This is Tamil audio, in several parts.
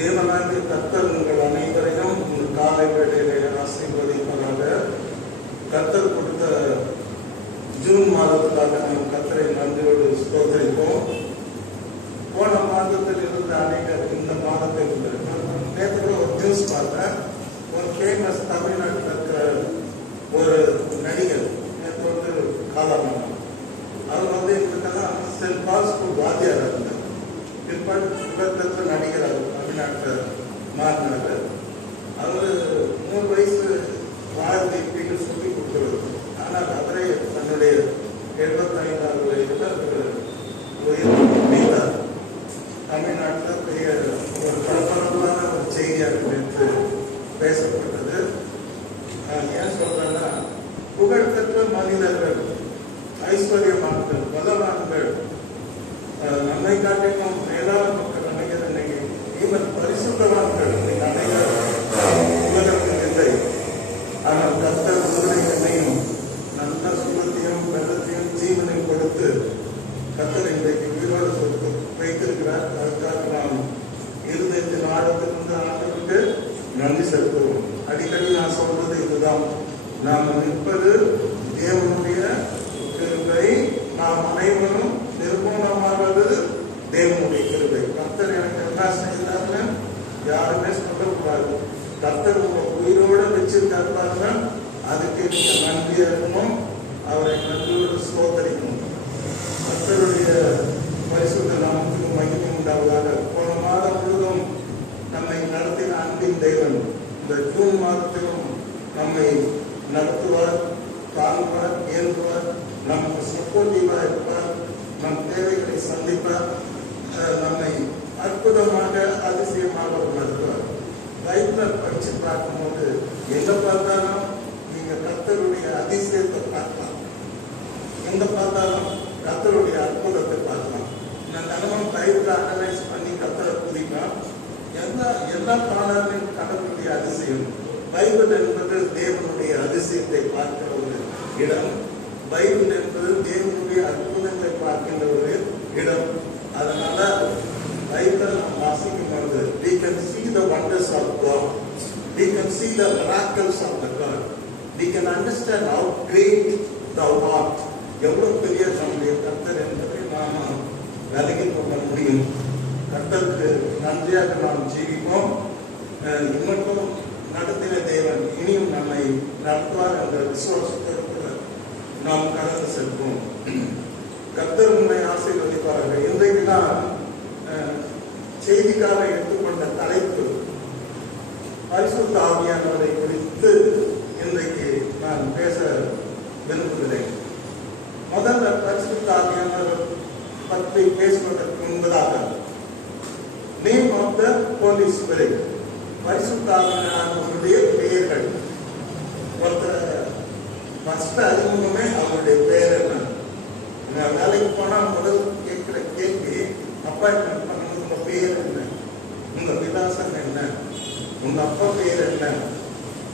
தேவனாகிய கர்த்தர் உங்கள் அனைவரையும் உங்கள் காலை வேளையிலே ஆசீர்வதிப்பதாக. கர்த்தர் கொடுத்த ஜூன் மாதத்துக்காக நாம் கர்த்தரை நன்றியோடு ஸ்தோத்திரிப்போம். போன மாதத்தில் இருந்த அநேகர் இந்த மாதத்தில் நேற்று ஒரு நியூஸ் பார்த்தேன். ஒரு ஃபேமஸ் தமிழ்நாட்டில் இருக்கிற ஒரு நடிகர் நேற்று வந்து காலமானார். அவர் எங்களுக்கெல்லாம் சென்ட் பால் ஸ்கூல் வாத்தியார் இருந்தார். பிற்பட்ட நடிகர் தமிழ்நாட்டில் மாறினார். அவர் 3 வயசு வாழ்க்கை வீட்டு சொல்லி கொடுக்கிறது. ஆனால் அவரே தன்னுடைய 75வது வயதில் உயிர் தமிழ்நாட்டில் பெரிய ஒரு பரபரப்பான ஒரு செய்தியாக நேற்று பேசப்பட்டது. ஏன் சொல்றேன்னா, புகழ்பெற்ற மனிதர்கள், ஐஸ்வர்யமான்கள், பலவான்கள், நம்மை காட்டிலும் மேலான மக்கள் அனைவர் இன்னைக்கு ஈவன் பரிசுத்தவான்கள் அனைவர் உலகத்தில் இல்லை. ஆனால் கர்த்தர் உலகையும் நல்ல சுகத்தையும் வெள்ளத்தையும் ஜீவனையும் கொடுத்து கர்த்தர் இன்றைக்கு உயிரோடு கொடுத்து வைத்திருக்கிறார். அதற்காக நாம் இருதயத்தின் ஆழத்திலிருந்து ஆண்டவருக்கு நன்றி செலுத்துவோம். அடிக்கடி நான் சொல்றது இதுதான், நாம் நிற்பது தேவனுடைய கிருபை. நாம் அனைவரும் நிர்மூலமாவது தேவனுடைய கிருபை. கர்த்தர் எனக்கு என்ன செய்தாருன்னு யாருமே சொல்லக்கூடாது. கர்த்தர் உங்க உயிரோடு வச்சிருக்காருங்க, அதுக்கு நீங்க நன்றியா இருக்கணும். அவரை நன்றியோடு ஸ்தோத்திரிக்கணும். கர்த்தருடைய பரிசுத்த நாமத்துக்கு மகிமை உண்டாவதாக. போன மாதம் முழுவதும் நம்மை நடத்தின அன்பின் தெய்வன் இந்த ஜூன் மாதத்திலும் நம்மை நடத்துவார், தாங்குவார், ஏறுவார், நமக்கு சப்போர்ட்டிவா இருப்பார், நம் தேவைகளை சந்திப்பார், நம்மை அற்புதமாக அதிசயமாக உணர்த்துவார். பைபிள் படிச்சு பார்க்கும்போது எங்க பார்த்தாலும் நீங்க கர்த்தருடைய அதிசயத்தை பார்க்கலாம், எங்க பார்த்தாலும் கர்த்தருடைய அற்புதத்தை பார்க்கலாம். நான் தினமும் பைபிள் அனலைஸ் பண்ணி கர்த்தரை புதிக்கலாம். எல்லா பாடலையும் கடவுளுடைய அதிசயம். பைபிள் என்பது தேவனுடைய அதிசயத்தை பார்க்கிற ஒரு இடம். பைபிள் என்பது தேவனுடைய அற்புதங்களை பார்க்கின்ற ஒரு இடம். அதனால பைபிள் நாம் வாசிக்கும் பொழுது we can see the wonders of God, we can see the miracles of the God, we can understand how great thou art. எவ்வளவு பெரிய நம்முடைய கர்த்தர் என்பதை நாம் விலகிக் கொள்ள முடியும். கர்த்தருக்கு நன்றியாக நாம் ஜீவிப்போம். இன்னும் நடத்தின தேவன் இனியும் நம்மை நடத்துவார் என்ற விசுவாசத்திற்கு நாம் கடந்து செல்வோம். கர்த்தர் உண்மை ஆசீர்வதிப்பார்கள். இன்றைக்கு நான் செய்திக்காக எடுத்துக்கொண்ட தலைப்பு பரிசுத்த ஆவியானவரை குறித்து இன்றைக்கு நான் பேச விரும்புகிறேன். முதல்ல பரிசுத்த ஆவியானவர் பற்றி பேசுவதற்கு முன்பதாக name of the holy spirit, பரிசுத்த ஆவியானவருடைய பெயர்கள். ஒருத்தர் ஃபர்ஸ்ட் அறிமுகமே அவருடைய பெயர் என்ன? நான் வேலைக்கு போனால் முதல் கேட்கிற கேள்வி, அப்பாயின்மெண்ட் பண்ணும்போது உங்க பெயர் என்ன, உங்க விலாசம் என்ன, உங்க அப்பா பெயர் என்ன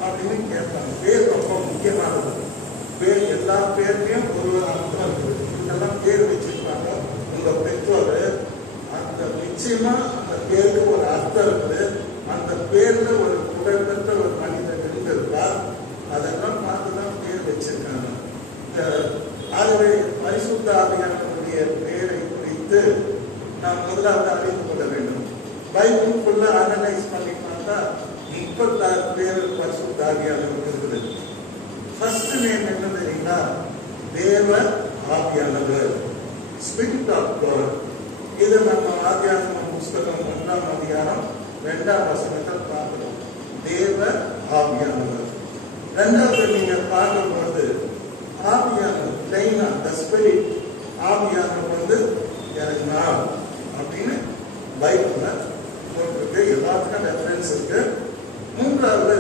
அப்படின்னு கேட்பாங்க. பேர் ரொம்ப முக்கியமானது. பேர் எல்லா பேர்லையும் ஒரு அர்த்தம் இருக்குது. இதெல்லாம் பேர் வச்சிருப்பாங்க. உங்க பெற்றோர் அந்த நிச்சயமா அந்த பேருக்கு ஒரு அர்த்தம் இருக்குது. அந்த பேர்ல ஒரு புகழ்பெற்ற ஒரு மனிதன் இருந்திருப்பார். அதெல்லாம் பார்த்துதான் பேர் வச்சிருக்காங்க. ஆகவே பரிசுத்த ஆவியானவருடைய பெயரை குறித்து நாம் முதலாவது அறிந்து கொள்ள வேண்டும். பைபிளுக்குள்ள அனலைஸ் பண்ணி பார்த்தா 36 பேர் பரிசுத்த ஆவியானவர் இருக்குது. ஃபர்ஸ்ட் நேம் என்ன தெரியுங்களா? தேவ ஆவியானவர், ஸ்பிரிட் ஆஃப் காட். இது நம்ம ஆதியாகமம் புஸ்தகம் 1ஆம் அதிகாரம் 2ஆம் வசனத்தில் பார்க்கிறோம். தேவ ஆவியானவர். ரெண்டாவது நீங்க பார்க்கும்போது ஆவியானவர், லைனா த ஸ்பிரிட், ஆவியானவர் இறங்கினார் அப்படின்னு பைபிள்ல போட்டிருக்கு. எல்லாத்துக்கும் ரெஃபரன்ஸ் இருக்கு. மூன்றாவது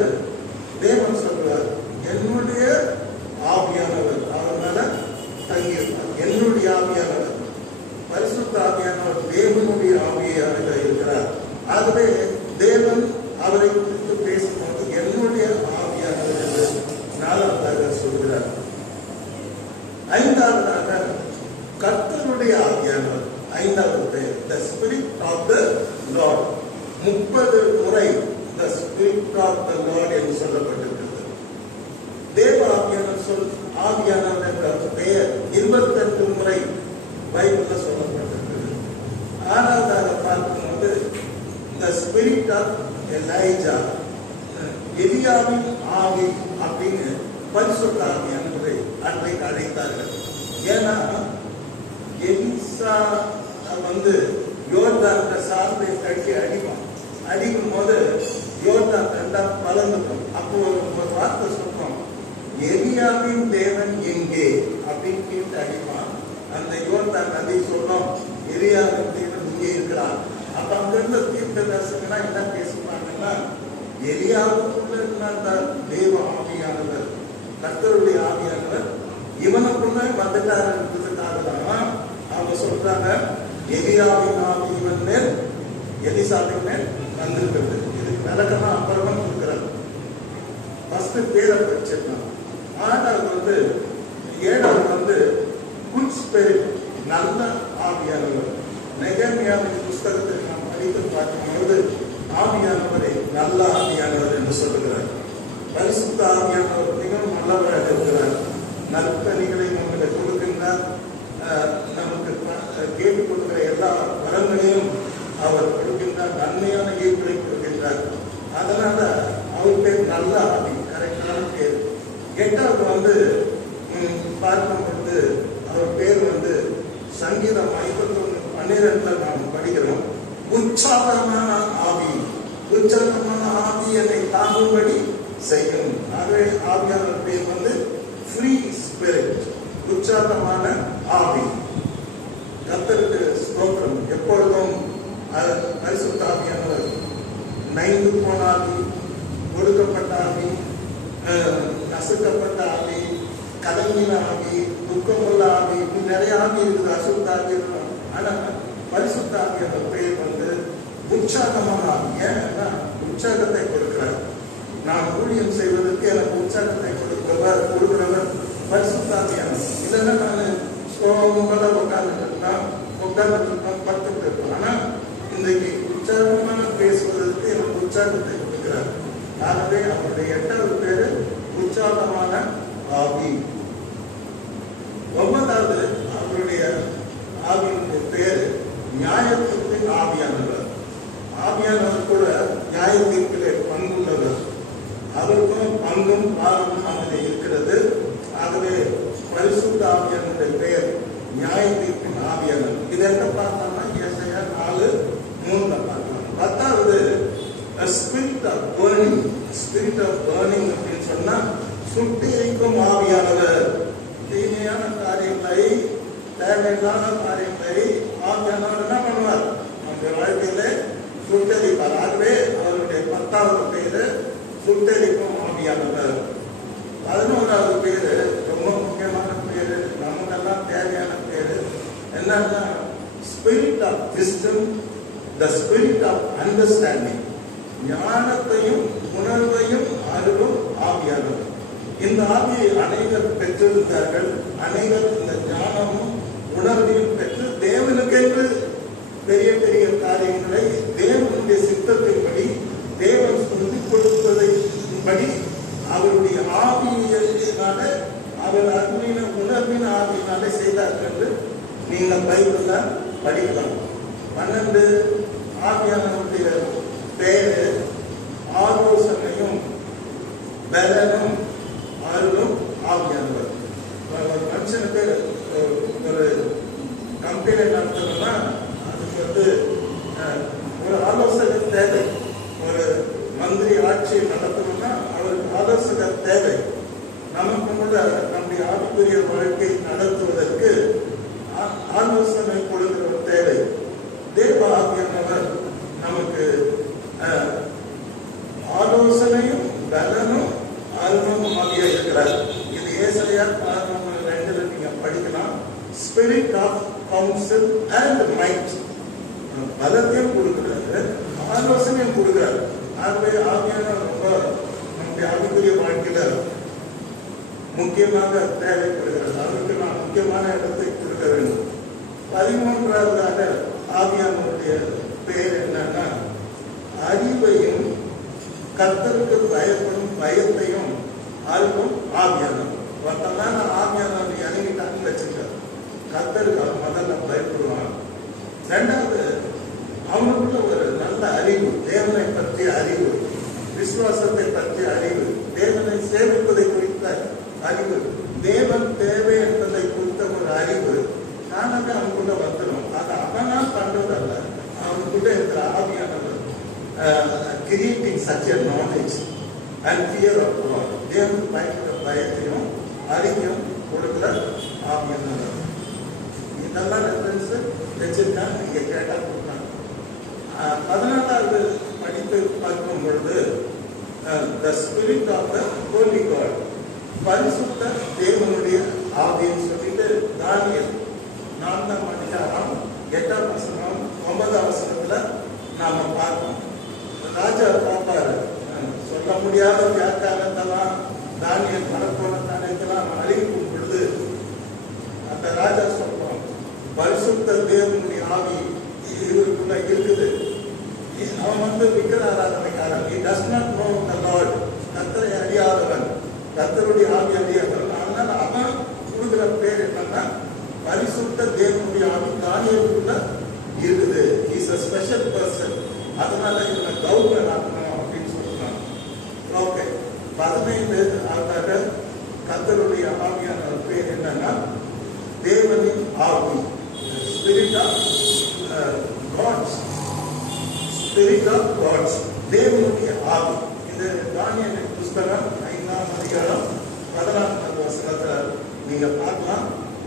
தேவன் சொல்றார், என்னுடைய ஆவியானவர் அவர் மேல தங்கியிருப்பார். என்னுடைய ஆவியானவர், பரிசுத்த ஆவியானவர் தேவனுடைய ஆவியாக இருக்கிறார். ஆகவே தேவன் அவரை குறித்து பேசும்போது என்னுடைய ஆவியானவர் என்று 4வதாக சொல்கிறார். 5வதாக கர்த்தருடைய ஆவியானவர், 5வது பெயர் the spirit of the lord. 30 பைபிள்ல சொல்லப்பட்டிருக்கிறது. ஆறாவதாக பார்க்கும்போது the spirit of Elijah, எலியாவின் ஆவி அப்படின்னு பரிசுத்த ஆவியானவரை அன்றைக்கு அழைத்தார்கள். ஏன்னா எலிசா யோர்தான் சார்பை கட்டி அடிக்கும் போது யோர்தான் ரெண்டா பலந்துடும். அப்போ ஒரு வார்த்தை சொல்றோம், எலியாவின் தேவன் எங்கே அப்படின்னு கேட்டு அடிப்பான். அந்த யோர்தான் நதி சொல்றோம், எலியாவின் தேவன் இங்கே இருக்கிறான். அப்ப அங்க இருந்த தீர்க்க தரிசனா என்ன பேசுவாங்கன்னா, எலியாவுக்குள்ள இருந்த தேவ ஆவியானவர், கர்த்தருடைய ஆவியானவர் இவனுக்குள்ள வந்துட்டார் என்பதற்காக தான் அவங்க சொல்றாங்க, எலியாவின் ஆவி இவன் மேல் எலிசாவின் மேல் வந்திருக்கிறது. இதுக்கு விளக்கமா அப்புறமா இருக்கிறார். ஃபர்ஸ்ட் பேரை படிச்சிருக்கான். ஆறாவது ஏழாவது குட் ஸ்பிரிட், நல்ல ஆவியானவர். நெகேமியாவின் புஸ்தகத்தை நாம் படித்து பார்க்கும்போது ஆவியானவரை நல்ல ஆவியானவர் என்று சொல்லுகிறார். பரிசுத்த ஆவியானவர் மிகவும் நல்லவராக இருக்கிறார். நற்கனிகளை நமக்கு கொடுக்கின்றார். நமக்கு கேட்டுக் கொடுக்கிற எல்லா வரங்களையும் அவர் கொடுக்கின்றார். நன்மையான ஈர்ப்பை கொடுக்கின்றார். அதனால அவர் பேர் நல்ல ஆவி, கரெக்டான பேர். எட்டாவது பார்க்கும்போது அவர் பேர் சங்கீதம் 51:12 நாம் படிக்கிறோம், உற்சாகமான ஆவி. உற்சாகமான ஆவி என்னை தாங்கும்படி செய்யும். ஆகவே ஆவியானவர் பேர் ஃப்ரீ ஸ்பிரிட், உற்சாகமான ஆவி. கர்த்தருக்கு ஸ்தோத்திரம். எப்பொழுதும் பரிசுத்த ஆவியானவர் நைந்து போன ஆவி, கொடுக்கப்பட்ட ஆவி, நசுக்கப்பட்ட ஆவி, கலங்கின ஆவி, துக்கமுள்ள ஆவி, இப்படி நிறைய ஆவி இருக்குது, அசுத்த ஆவி இருக்கும். ஆனா பரிசுத்த ஆவியானவர் பேர் உற்சாகமான ஆவி. ஏன்னா உற்சாகத்தை கொடுக்கிறார். நான் ஊழியம் செய்வதற்கு எனக்கு உற்சாகத்தை கொடுக்கிறவர் பரிசுத்த ஆவியானவர். இல்லைன்னா நான் சோகமாக உட்கார்ந்து படுத்துட்டு இருப்பேன். ஆனா இன்றைக்கு உற்சாகமாக பேசுவதற்கு எனக்கு உற்சாகத்தை கொடுக்கிறார். ஆகவே அவருடைய எட்டாவது பேரு உற்சாகமான ஆவி. ஒன்பதாவது அவருடைய ஆவியினுடைய பேரு நியாயத்திற்கு ஆவியானவர். ஆவியானவர் கூட நியாய தீர்ப்பிலே பங்குள்ளவர். அவருக்கும் பங்கும் பாவமும் அதில் இருக்கிறது. ஆகவே பரிசுத்த ஆவியானுடைய பெயர் நியாய தீர்ப்பின் ஆவியானவர். இது என்ன பார்த்தோம்னா ஏசாயா 4:3 பார்க்கலாம். பத்தாவது spirit of burning. Spirit of burning அப்படின்னு சொன்னா சுட்டி எரிக்கும் ஆவியானவர். தீமையான காரியங்களை, தேவையில்லாத காரியங்களை ஆவியானவர் என்ன பண்ணுவார்? நம்முடைய வாழ்க்கையில சுட்டரிப்பார். ஆகவே அவருடைய 10வது பேரு சுட்டரிக்கும் ஆவியானவர். 11வது பேரு ரொம்ப முக்கியமான பேரு, நமக்கெல்லாம் தேவையான பேரு என்னன்னா spirit of wisdom, the spirit of understanding. ஞானத்தையும் உணர்வையும் அருளும் ஆவியானவர். இந்த ஆவியை அனைவர் பெற்றிருந்தார்கள். அனைவர் இந்த ஞானமும் உணர்வையும் பெற்று தேவனுக்கென்று பெரிய பெரிய காரியங்களை தேவனுடைய சித்தத்தின்படி, தேவன் சொல்லிக் கொடுப்பதைப்படி அவருடைய ஆவியினால, அவர் அருளின உணர்வின் ஆவியினாலே செய்தார்கள் என்று நீங்கள் பைபிள்ல படிக்கலாம். 12 ஆவியானவருடைய பேரு ஆலோசனையும் பலனும் அருளும் ஆவியானவர். ஒரு மனுஷனுக்கு ஒரு கம்பெனி நடத்தணும்னா அதுக்கு ஒரு ஆலோசகர் தேவை. ஒரு மந்திரி ஆட்சி நடத்தணும்னா அவருக்கு ஆலோசகர் தேவை. நமக்கு கூட நம்முடைய ஆவிக்குரிய வாழ்க்கை நடத்துவதற்கு ஆலோசனை கொடுக்கிறவர் தேவை. தேவ ஆவியானவர் நமக்கு ஆலோசனையும் பலனும் அருளும் ஆகிய இருக்கிறார். இது ஏசாயா 6:2 நீங்க படிக்கலாம். Spirit of counsel and might. பலத்தையும் கொடுக்கிறாரு, ஆலோசனையும் கொடுக்கிறார். ஆகவே ஆவியானவர் ரொம்ப நம்முடைய ஆவிக்குரிய வாழ்க்கையில முக்கியமாக தேவைப்படுகிறது. அவருக்கு நான் முக்கியமான இடத்தை கொடுக்க வேண்டும். 13வதாக ஆவியானவருடைய பேர் என்னன்னா அறிவையும் கர்த்தருக்கு பயப்படும் பயத்தையும் அருளும் ஆவியானவர். ஒருத்தனால ஆவியானவர் இறங்கிட்டான்னு வச்சுக்க, கர்த்தருக்கு முதல்ல பயப்படுவார். ரெண்டாவது, அவனுக்குள்ள ஒரு நல்ல அறிவு, தேவனை பற்றிய அறிவு, விசுவாசத்தை பற்றிய அறிவு, தேவனை சேவிப்பதை குறித்த அறிவு, தேவன் தேவை என்பதை குறித்த ஒரு அறிவு தானாக அவனுக்குள்ள வந்துடும். அது அவனா பண்றதல்ல, அவனுக்குள்ள இருக்கிற ஆவியானவர் creating such a knowledge and fear of God. தேவன் பயன்படுற பயத்தையும் அறிவையும் கொடுக்கிற ஆவியானவர். இதெல்லாம் ரெஃபரன்ஸ் வச்சிருக்கா, நீங்க கேட்டா கொடுத்தாங்க. 14வது படித்து பார்க்கும் பொழுது the spirit of the holy God, பரிசுத்த தேவனுடைய ஆவின்னு சொல்லிட்டு தானியேல் 4ஆம் அதிகாரம் 8ஆம் வசனம் 9ஆம் வசனத்துல நாம பார்ப்போம். ராஜா பார்ப்பாரு, சொல்ல முடியாத வியாக்கியானத்தெல்லாம் தானியேல் மனப்போன தானியத்தெல்லாம் அறிவிக்கும் பொழுது அந்த ராஜா சொல்றோம், பரிசுத்த தேவனுடைய ஆவி இவருக்குள்ள இருக்குது. அவன் விக்கிர ஆராதனைக்காரன். He does not know the Lord. கர்த்தரை அறியாதவன், கர்த்தருடைய ஆவி அறியாதவன். அதனால அவன் கொடுக்குற பேர் என்னன்னா பரிசுத்த தேவனுடைய ஆவி தானியேலுக்குள்ள இருக்குது. He is a special person. அதனால இவனை கௌரவம் ஆக்கணும் அப்படின்னு சொல்றான். ஓகே, 15 கர்த்தருடைய ஆவியான பேர் என்னன்னா தேவனின் ஆவி, spirit of God's, spirit of God's, தேவனுடைய ஆவி. இந்த தானியேல் புஸ்தகம் 5ஆம் அதிகாரம் 14ஆம் வசனத்துல நீங்க பார்க்கலாம்.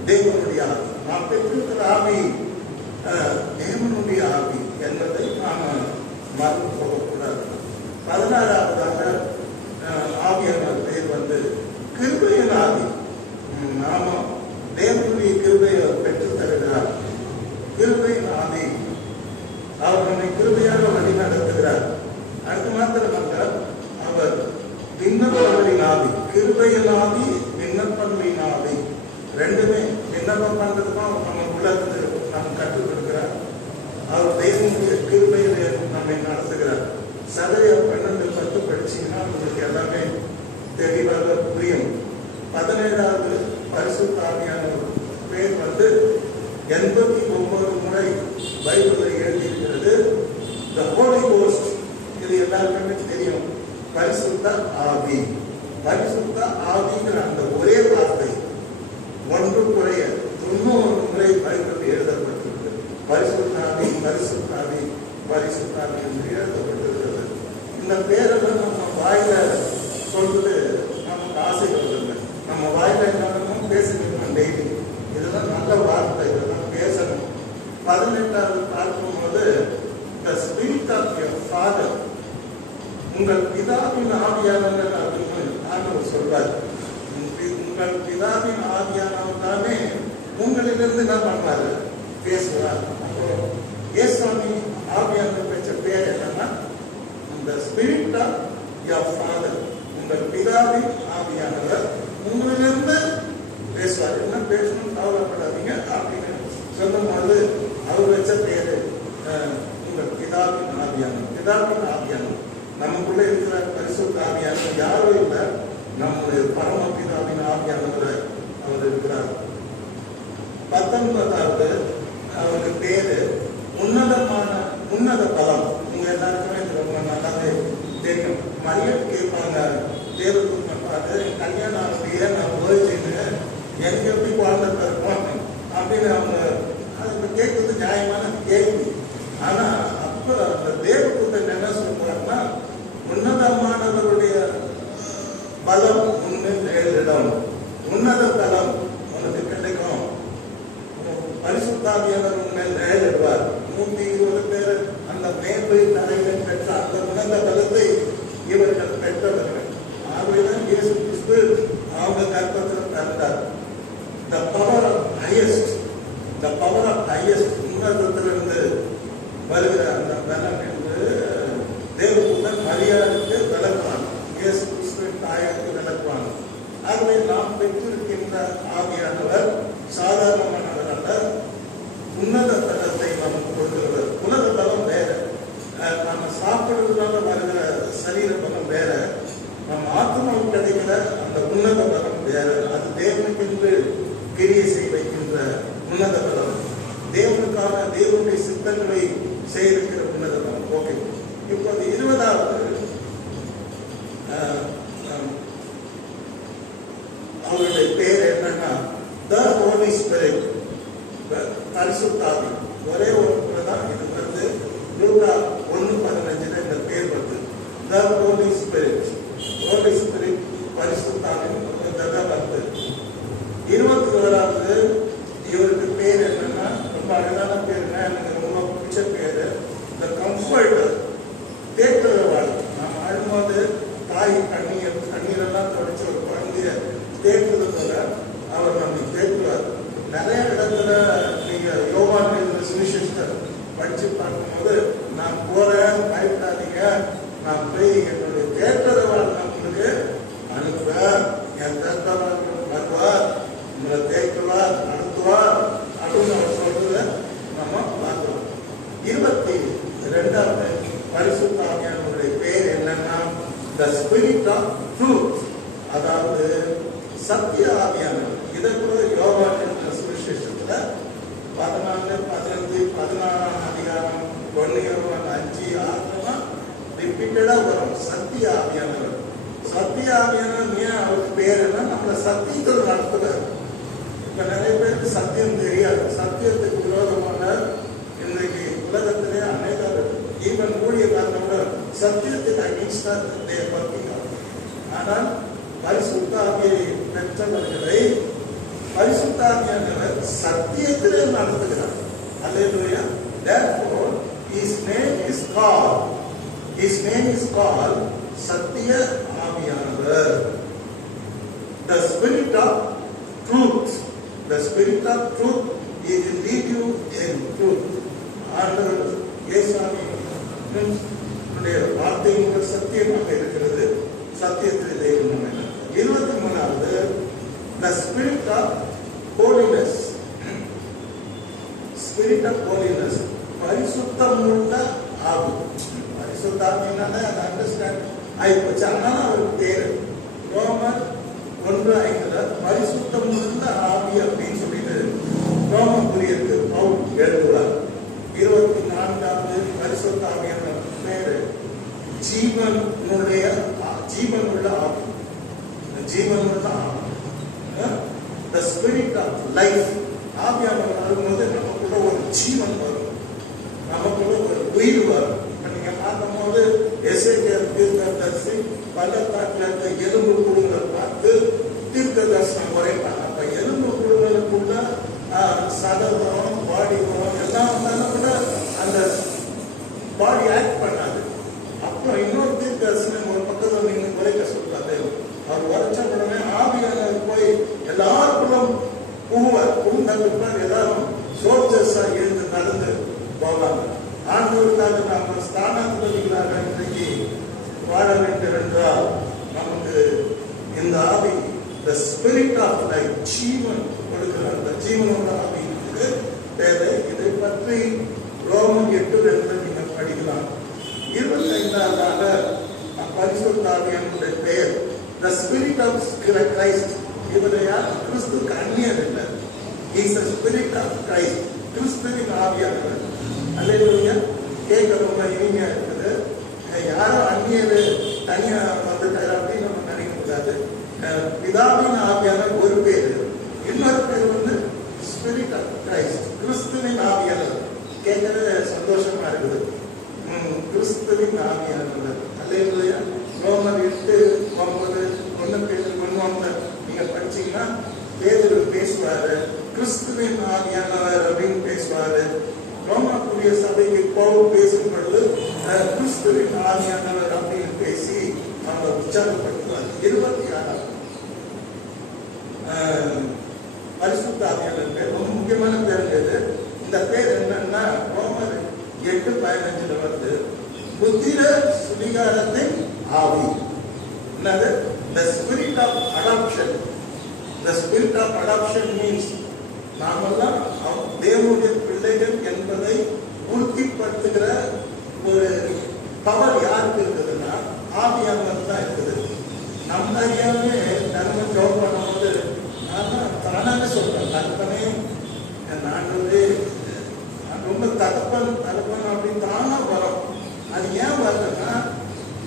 தேவனுடைய ஆவி, நாம் பெற்றிருக்கிற ஆவி தேவனுடைய ஆவி என்பதை நாம மறந்து போகக்கூடாது. 16வதாக ஆவியான பேர் கிருபையின் ஆவி. நாம தேவனுடைய கிருபையை பெற்று தருகிறார். கிருபையின் ஆவி, அவர் நம்மை கிருபையாக வழி நடத்துகிறார். அது மாத்திரமல்ல, அவர் விண்ணப்பங்களின் ஆவி, கிருபையின் ஆவி, விண்ணப்பங்களின் ஆவி, ரெண்டுமே விண்ணப்பம் பண்றதுக்கும் நம்ம உள்ளது நாம் கற்றுக் கொடுக்கிறார். அவர் தேவனுடைய கிருபையிலே நம்மை நடத்துகிறார். சதைய 12:10 படிச்சீங்கன்னா உங்களுக்கு எல்லாமே தெளிவாக புரியும். 17வது பரிசுத்த ஆவியான பேர் 89 முறை பைபிளில் எழுதியிருக்கிறது. The Holy Ghost, இது எல்லாருக்குமே தெரியும். பரிசுத்த ஆவி, பரிசுத்த ஆவிங்கிற அந்த ஒரே வார்த்தை ஒன்று குறைய 90 முறை பைபிளில் எழுதப்பட்டிருக்கிறது. பரிசுத்த ஆவி, பரிசுத்த ஆவி, பரிசுத்த ஆவி என்று எழுதப்பட்டிருக்கிறது. இந்த பேரெல்லாம் நம்ம வாயில சொல்றது நமக்கு ஆசை வருது. நம்ம வாயில என்னன்னு பேசிக்கணும் டெய்லி. இதெல்லாம் நல்ல வார்த்தை, இதெல்லாம் பேசணும். 18வது பார்க்கும்போது the spirit of your father, உங்கள் பிதாவின் ஆவியானவர் அப்படின்னு ஆண்டவர் சொல்வார். உங்கள் பிதாவின் ஆவியானவர் தானே உங்களிலிருந்து என்ன பண்றாரு, பேசுவார். அப்போ இயேசுவாமி ஆவியானவர் வச்ச பேர் என்னன்னா the spirit of your father, உங்கள் பிதாவின் ஆவியானவர் உங்களிலிருந்து பேசுவார். என்ன பேசணும் கவலைப்படாதீங்க அப்படின்னு சொல்லும்போது அவர் வச்ச பேரு உங்கள் பிதாவின் ஆவியானவர். பிதாவின் ஆவியானவர் நமக்குள்ள இருக்கிற பரிசுத்த ஆவியானவர் யாரும் இல்லை, நம்முடைய பரம பிதாவின் ஆவியானவர் அவர் இருக்கிறார். 19வது அவருக்கு பேரு உன்னதமான உன்னத பலம். உங்க எல்லாருக்குமே ரொம்ப நல்லாவே தெரியும். மரியாதை கேட்பாங்க, தேவதூதன் பார்த்து கல்யாணம் ஆகிய நான் போயிடுச்சுன்னு எனக்கு எப்படி குழந்தை பிறக்கும் அப்படின்னு அவங்க அதுக்கு கேட்கறது நியாயமான கேள்வி. ஆனா அப்ப அந்த தேவதூதன் என்ன சொல்றாருன்னா, உன்னதமானவருடைய பலம் உன்னில் நேரிடும், உன்னத பலம் உனக்கு கிடைக்கும், பரிசுத்தாவியானவர் உண்மையில் நேரிடுவார். 120 பேர் அந்த மேன்மை தலைவன் பெற்ற அந்த உன்னத பலத்தை இவர்கள் பெற்றவர்கள். ஆகவேதான் இயேசு கிறிஸ்து அவங்க கற்பத்தில் பிறந்தார். The power of highest, the power of highest, உன்னதத்திலிருந்து வருகிற அந்த பலம் என்று தேவதூதன் மரியாதைக்கு விளக்குவான், இயேசு கிறிஸ்துவின் தாயாருக்கு விளக்குவான். ஆகவே நாம் பெற்றிருக்கின்ற ஆவியானவர் சாதாரணமானவர் அல்ல, உன்னத தலத்தை நமக்கு கொடுக்கிறவர். உன்னத தலம் வேற, நம்ம சாப்பிடுறதுனால வருகிற சரீர பலம் வேற, நம்ம ஆத்மாவுக்கு கிடைக்கிற அந்த உன்னத பலம் வேற. அது தேவனுக்கென்று கிரியை செய்ய வைக்கின்ற உன்னத பலம். தேவனுக்கான தேவனுடைய சித்தங்களை செய்திருக்கிற உன்னதம். ஓகே, இப்போது 20வது அவருடைய பேர் என்னன்னா The Holy Spirit, பரிசுத்த ஆவி. ஒரே ஒரு தான் இது வந்து லூக்கா 1:15 இந்த பேர் வந்து The Holy Spirit, Holy Spirit பரிசுத்த ஆவி வந்து 21வது இவருக்கு பேர் என்னன்னா ரொம்ப அழகான பேருன்னா எனக்கு ரொம்ப பிடிச்ச பேரு The Comforter, தேற்றுறவாள். நாம் ஆடும்போது தாய் கண்ணீரெல்லாம் தொடச்சு ஒரு குழந்தைய தேற்றுறது போல அவர் நம்மை தேற்றுவார். நிறைய இடத்துல நீங்க யோவான் எழுதின சுவிசேஷத்தை படிச்சு பார்க்கும்போது நான் போறேன், பயப்படாதீங்க, நான் போய் என்னுடைய தேற்றுறவாள் நம்மளுக்கு அனுப்புவார், என் தேற்றவாள் வருவார், உங்களை தேற்றுவார், நடத்துவார் அப்படின்னு அவர் சொல்றத நம்ம பார்க்கலாம். 22வது பரிசுத்த ஆவியானவருடைய பேர் என்னன்னா The Spirit of Truth, அதாவது சத்திய ஆவியானவர். இதை கூட யோவான் எழுதின சுவிசேஷத்துல 14, 15, 16 அதிகாரம் 1 யோவான் 5, 6 ரிப்பீட்டடா வரும் சத்திய ஆவியானவர். சத்திய ஆவியானவர் ஏன் அவருக்கு பேர் என்ன? நம்மள சத்தியத்தில் நடத்துவார். இப்ப நிறைய பேருக்கு சத்தியம் தெரியாது. சத்தியத்துக்கு விரோதமான இன்றைக்கு உலகத்திலே அநேகர் ஈவன் ஊழியக்காரனோட சத்தியத்துக்கு அகேன்ஸ்டா பார்த்தீங்க. ஆனால் பரிசுத்த ஆவியை பெற்றவர்களை பரிசுத்த ஆவியானவர் சத்தியத்திலே நடத்துகிறார். அல்லேலூயா. Therefore his name is called சத்திய ஆவியானவர். The Spirit of Truth, the Spirit of Truth, he will lead you in truth. ஆண்டவர் இயேசுவின் வார்த்தைகள் சத்தியமாக இருக்கிறது. சத்தியத்தில் தெய்வம். 23வது The Spirit of Holiness, Spirit of Holiness, பரிசுத்தமுள்ள ஆவி. பரிசுத்த ஆவினால அதை அண்டர்ஸ்டாண்ட் ஆயிப்போச்சு. அதனால அவர் பேர் ரோமர் 1:5 பரிசுத்தமுள்ள ஆவி அப்படின்னு சொல்லிட்டு ரோமபுரியருக்கு பவுல் எழுதுவார். 24வது பரிசுத்த ஆவியான பேரு ஜீவனுள்ள ஆவி. ஜீவனுள்ள ஆவி, The Spirit of Life. ஆவியானவர் வரும்போது நமக்குள்ள ஒரு ஜீவன் வரும், நமக்குள்ள ஒரு உயிர் வரும். இப்ப நீங்க பார்க்கும்போது எசேக்கியேல் தீர்க்கதரிசி பள்ளத்தாக்குல இருக்க எலும்பு கூடுங்களை பார்த்து தீர்க்க தரிசனம் உரைப்பாங்க. அப்ப எலும்பு கூடுகளுக்குள்ள சதவரம், பாடி எல்லாம் வந்தாலும் கூட அந்த பாடி ஆக்ட் பண்ணாது. அப்புறம் இன்னொரு தீர்க்கதரிசனம் ஒரு பக்கத்தில் நீங்க உரைக்க சொல்றாரு. அவர் உரைச்ச உடனே ஆவியானவர் போய் எல்லாருக்குள்ளும் புகுந்தால் எல்லாரும் சோல்ஜர்ஸா எழுந்து நடந்து போவாங்க. ஆண்டவருக்காக நாம் ஸ்தானாதிபதிகளாக இன்றைக்கு வாழ வேண்டும் என்றால் நமக்கு இந்த ஆவி The Spirit of Life, ஜீவன் கொடுக்கிற அந்த ஜீவனோட ஆவி தேவை. இதை பற்றி ரோமன் 8 நீங்கள் படிக்கலாம். 25வது பரிசுத்த ஆவியானவருடைய பெயர் The Spirit of Christ. இவரையா கிறிஸ்துக்கு அந்நியர் இல்லை. He's the Spirit of Christ, கிறிஸ்துவின் ஆவியானவர். அல்லேலூயா. கேட்க ரொம்ப இனிமையா இருக்குது. யாரும் அந்நியர் தனியா வந்துட்டாரு அப்படின்னு நம்ம நினைக்க கூடாது. பிதாவின் ஆவியானவர் ஒரு பேர், இன்னொரு பேர் வந்து Spirit of Christ, கிறிஸ்துவின் ஆவியானவர். கேட்கறது சந்தோஷமா இருக்குது. கிறிஸ்துவின் ஆவியானவர். அல்லேலூயா. ரோமர் 8:9 நீங்க படிச்சீங்கன்னா பேதுரு பேசுவாரு, கிறிஸ்துவின் ஆவியானவர் அப்படின்னு பேசுவாரு. ரோமாக்குரிய சபைக்கு பவுல் பேசும் பொழுது கிறிஸ்துவின் ஆவியானவர் அப்படின்னு பேசி அவங்க உற்சாகப்படுத்துவார். 26 பரிசுத்த ஆவியானவர் பேர் ரொம்ப முக்கியமான பேர். இந்த பேர் என்னன்னா ரோமர் 8:15 வருது. புத்திர சுவிகாரத்தின் ஆவி. என்னது? The Spirit of Adoption. The Spirit of Adoption means நாமெல்லாம் தேவனுடைய பிள்ளைகள் என்பதை உறுதிப்படுத்துகிற ஒரு பவர் யாருக்கு இருக்குதுன்னா ஆவியானவர் தான் இருக்குது. நம்ம அறியாமே நம்ம ஜோம் பண்ணும்போது நான் தானாக சொல்றேன், தகப்பனே நான் ரொம்ப தகப்பன் அப்படின்னு தானா வரும். அது ஏன் வருதுன்னா,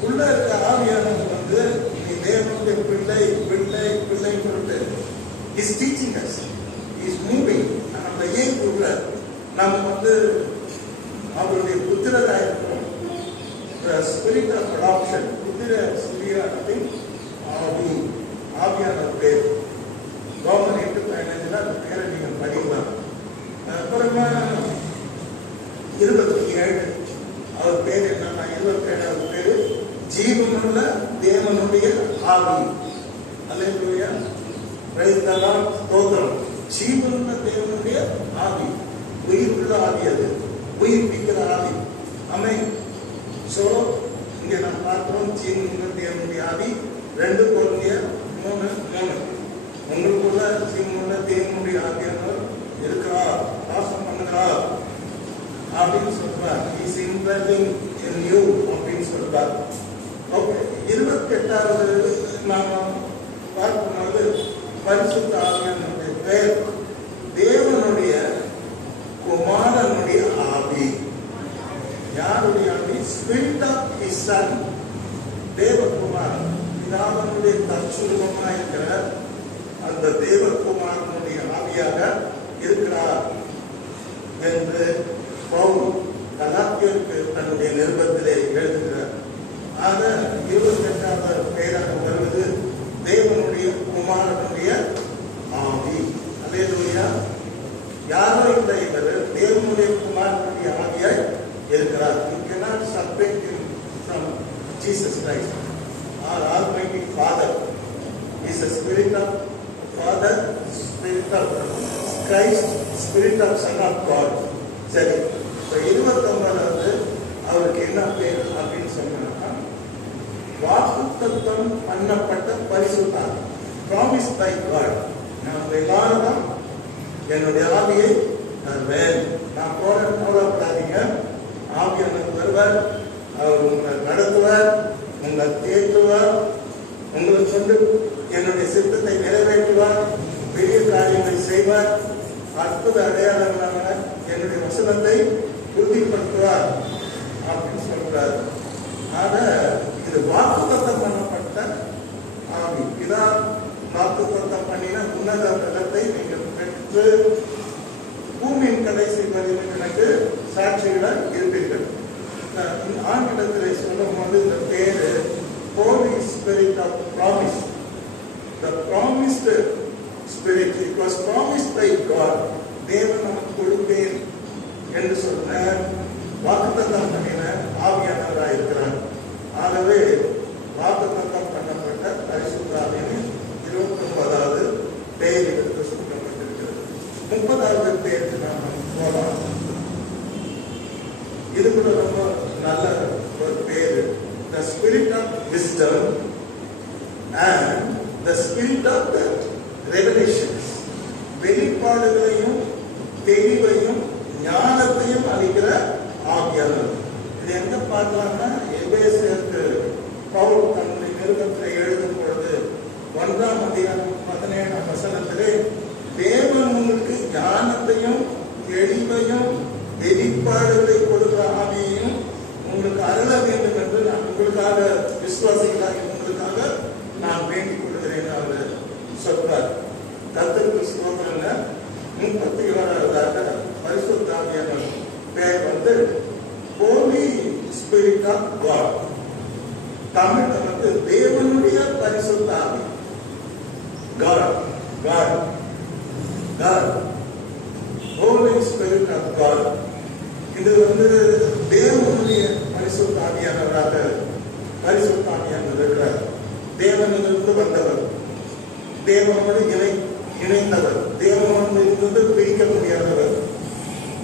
உள்ள இருக்க ஆவியானவர் வந்து நீ தேவனுடைய பிள்ளை பிள்ளை பிள்ளைன்னு சொல்லிட்டு is teaching us, is moving. நம்ம ஏன் உள்ள நம்ம வந்து அவருடைய புத்திரராக இருக்கிறோம். ஸ்பிரிட் ஆஃப் அடாப்ஷன், புத்திர ஸ்பிரியானது ஆவியான பேர். ரோமன் 8:15 அந்த பேரை நீங்கள் படிக்கலாம். அப்புறமா 27 அவர் பேர் என்னன்னா, 27வது பேரு ஜீவனுள்ள தேவனுடைய ஆவி. அல்லேலூயா, பிரைஸ் தி லார்ட், ஸ்தோத்திரம். ஜீவனுள்ள தேவனுடைய ஆவி, உயிருள்ள ஆவி, அது உயிர்ப்பிக்கிற ஆவி. ஆமென். சோ இங்க நாம் பார்க்கிறோம் ஜீவனுள்ள தேவனுடைய ஆவி. 2 கொரிந்தியர் 3:3 உங்களுக்குள்ள ஜீவனுள்ள தேவனுடைய ஆவியானவர் இருக்கிறார், வாசம் பண்ணுகிறார் அப்படின்னு சொல்றார். இஸ் இன்வெல்விங் இன் யூ அப்படின்னு சொல்றார். ஓகே, 28வது நாம பார்க்கும்போது பரிசுத்த ஆவியானவருடைய பெயர் தேவனுடைய குமாரனுடைய ஆவி. யாருடைய ஆவி? ஸ்பிரிட் ஆஃப் ஹிஸ் சன், தேவகுமாரன், பிதாவினுடைய தற்சுரூபமாக இருக்கிற அந்த தேவகுமாரனுடைய ஆவியாக இருக்கிறார் என்று பவுல் கலாத்தியருக்கு தன்னுடைய நிருபத்திலே எழுதுகிறார். ஆக 28வது பெயராக வருவது தேவனுடைய குமாரனுடைய ஆவி. அல்லேலூயா. யாரோ இல்லை, இவர் தேவனுடைய குமாரனுடைய ஆவியாய் இருக்கிறார். You cannot separate him from Jesus Christ, our Almighty Father. He is the Spirit of Father, Spirit of Christ, Spirit of Son of God. சரி, இப்போ 29வது அவருக்கு என்ன பேர் அப்படின்னு சொன்னாங்கன்னா, வாக்குத்தத்தம் பண்ணப்பட்ட பரிசுத்தார், ப்ராமிஸ் பை காட். நான் எல்லாரும் என்னுடைய ஆவியை தருவேன், நான் போராடாதீங்க, ஆவியானவர் வருவார், அவர் உங்களை நடத்துவார், உங்களை தேற்றுவார், உங்களை கொண்டு என்னுடைய சித்தத்தை நிறைவேற்றுவார், பெரிய காரியங்களை செய்வார், அற்புத அடையாளங்களான என்னுடைய வசனத்தை உறுதிப்படுத்துவார் அப்படின்னு சொல்றார். ஆக இது வாக்குத்தத்தம் பண்ணப்பட்ட ஆவி. இதான் வாக்குத்தத்தம் பண்ணின உன்னத பலத்தை நீங்கள் பெற்று பூமியின் கடைசி பதிவில் எனக்கு சாட்சிகளாக இருப்பீர்கள். ஆங்கிலத்தில் சொல்லும் போது இந்த பேரு Holy Spirit of Promise, the promised Spirit. It was promised by God. தேவன் நமக்கு கொடுப்பேன் என்று சொன்ன வாக்குத்தத்தம் பண்ணின ஆவியானவராக இருக்கிறார். ஆகவே வாக்குத்தத்தம் பண்ணப்பட்ட பரிசுத்த ஆவியின் 29வது பெயர் இதற்கு சொல்லப்பட்டிருக்கிறது. 30வது பெயருக்கு நாம் போகலாம். இது கூட ரொம்ப நல்ல ஒரு பேரு. The Spirit of Wisdom and the Spirit of the Revelations. வெளிப்பாடுகளையும் தெளிவையும் ஞானத்தையும் அளிக்கிற ஆவியானவர். இது எங்க பார்க்கலாம்னா, எபேசியருக்கு பவுல் தன்னுடைய நிருபத்தில் எழுதும் பொழுது 1ஆம் அதிகாரம் 17ஆம் வசனத்திலே தேவன் உங்களுக்கு ஞானத்தையும் தெளிவையும் வெளிப்பாடுகளை கொடுக்கிற ஆவியையும் உங்களுக்கு அருள வேண்டும் என்று நான் உங்களுக்காக, விசுவாசிகளாக உங்களுக்காக நான் வேண்டிக் கொள்கிறேன் அவர் சொல்றார். கர்த்தருக்கு ஸ்தோத்திரம். 31வதாக பரிசுத்த ஆவியானவர் பெயர் வந்து Holy Spirit of God. தமிழ்ல வந்து தேவனுடைய பரிசுத்த ஆவி. God, God, God, Holy Spirit of God. இது வந்து தேவனுடைய பரிசுத்த ஆவியானவராக பரிசுத்த ஆவியானவர் இருக்கிறார். தேவனிலிருந்து வந்தவர், தேவனோடு இணைந்தவர், தேவனோடு பிரிக்க முடியாதவர்.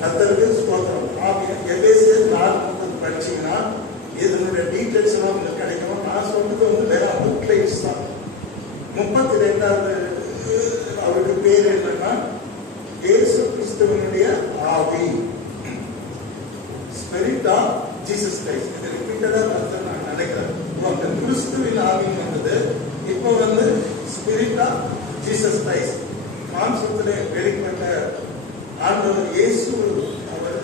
கர்த்தருக்கு ஸ்தோத்திரம். எபேசியர் 4 படிச்சீங்கன்னா இதனுடைய டீட்டெயில்ஸ் எல்லாம் உங்களுக்கு கிடைக்கும். நான் சொல்றது வந்து வேற புக்லைட்ஸ் தான். 32வது அவருக்கு பேர் என்னன்னா இயேசு கிறிஸ்துவனுடைய ஆவி, ஸ்பிரிட் ஆஃப் ஜீசஸ் கிரைஸ்ட். இது ரிப்பீட்டடா நான் நினைக்கிறேன். அந்த கிறிஸ்துவின் ஆவின்னு வந்தது, இப்போ வந்து ஸ்பிரிட் ஆஃப் ஜீசஸ் கிரைஸ்ட். மாம்சத்திலே வெளிப்பட்ட ஆண்டவர் இயேசு அவர்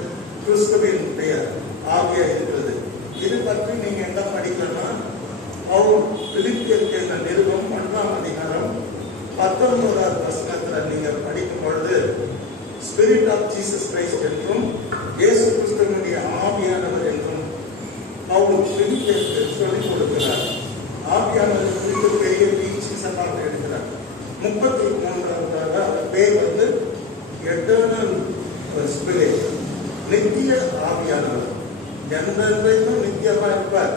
கிறிஸ்துவினுடைய ஆவியா இருக்கிறது. இது பற்றி நீங்க என்ன படிக்கணும்னா பவுல் பிலிப்பியருக்கு என்ற நிருபம் 1ஆம் அதிகாரம் 19வது வசனத்துல நீங்க படிக்கும் பொழுது ஸ்பிரிட் ஆஃப் ஜீசஸ் கிரைஸ்ட் என்றும் இயேசு கிறிஸ்துவினுடைய ஆவியானவர் என்றும் பவுல் பிலிப்பியருக்கு சொல்லிக் கொடுக்கிறார். ஆவியானவர் குறித்து பெரிய டீச்சிங்ஸ் எல்லாம் எடுக்கிறார். 33வது பேர் வந்து எட்டர்னல் ஸ்பிரிட், நித்திய ஆவியானவர். என்றென்றைக்கும் நித்தியமா இருப்பார்.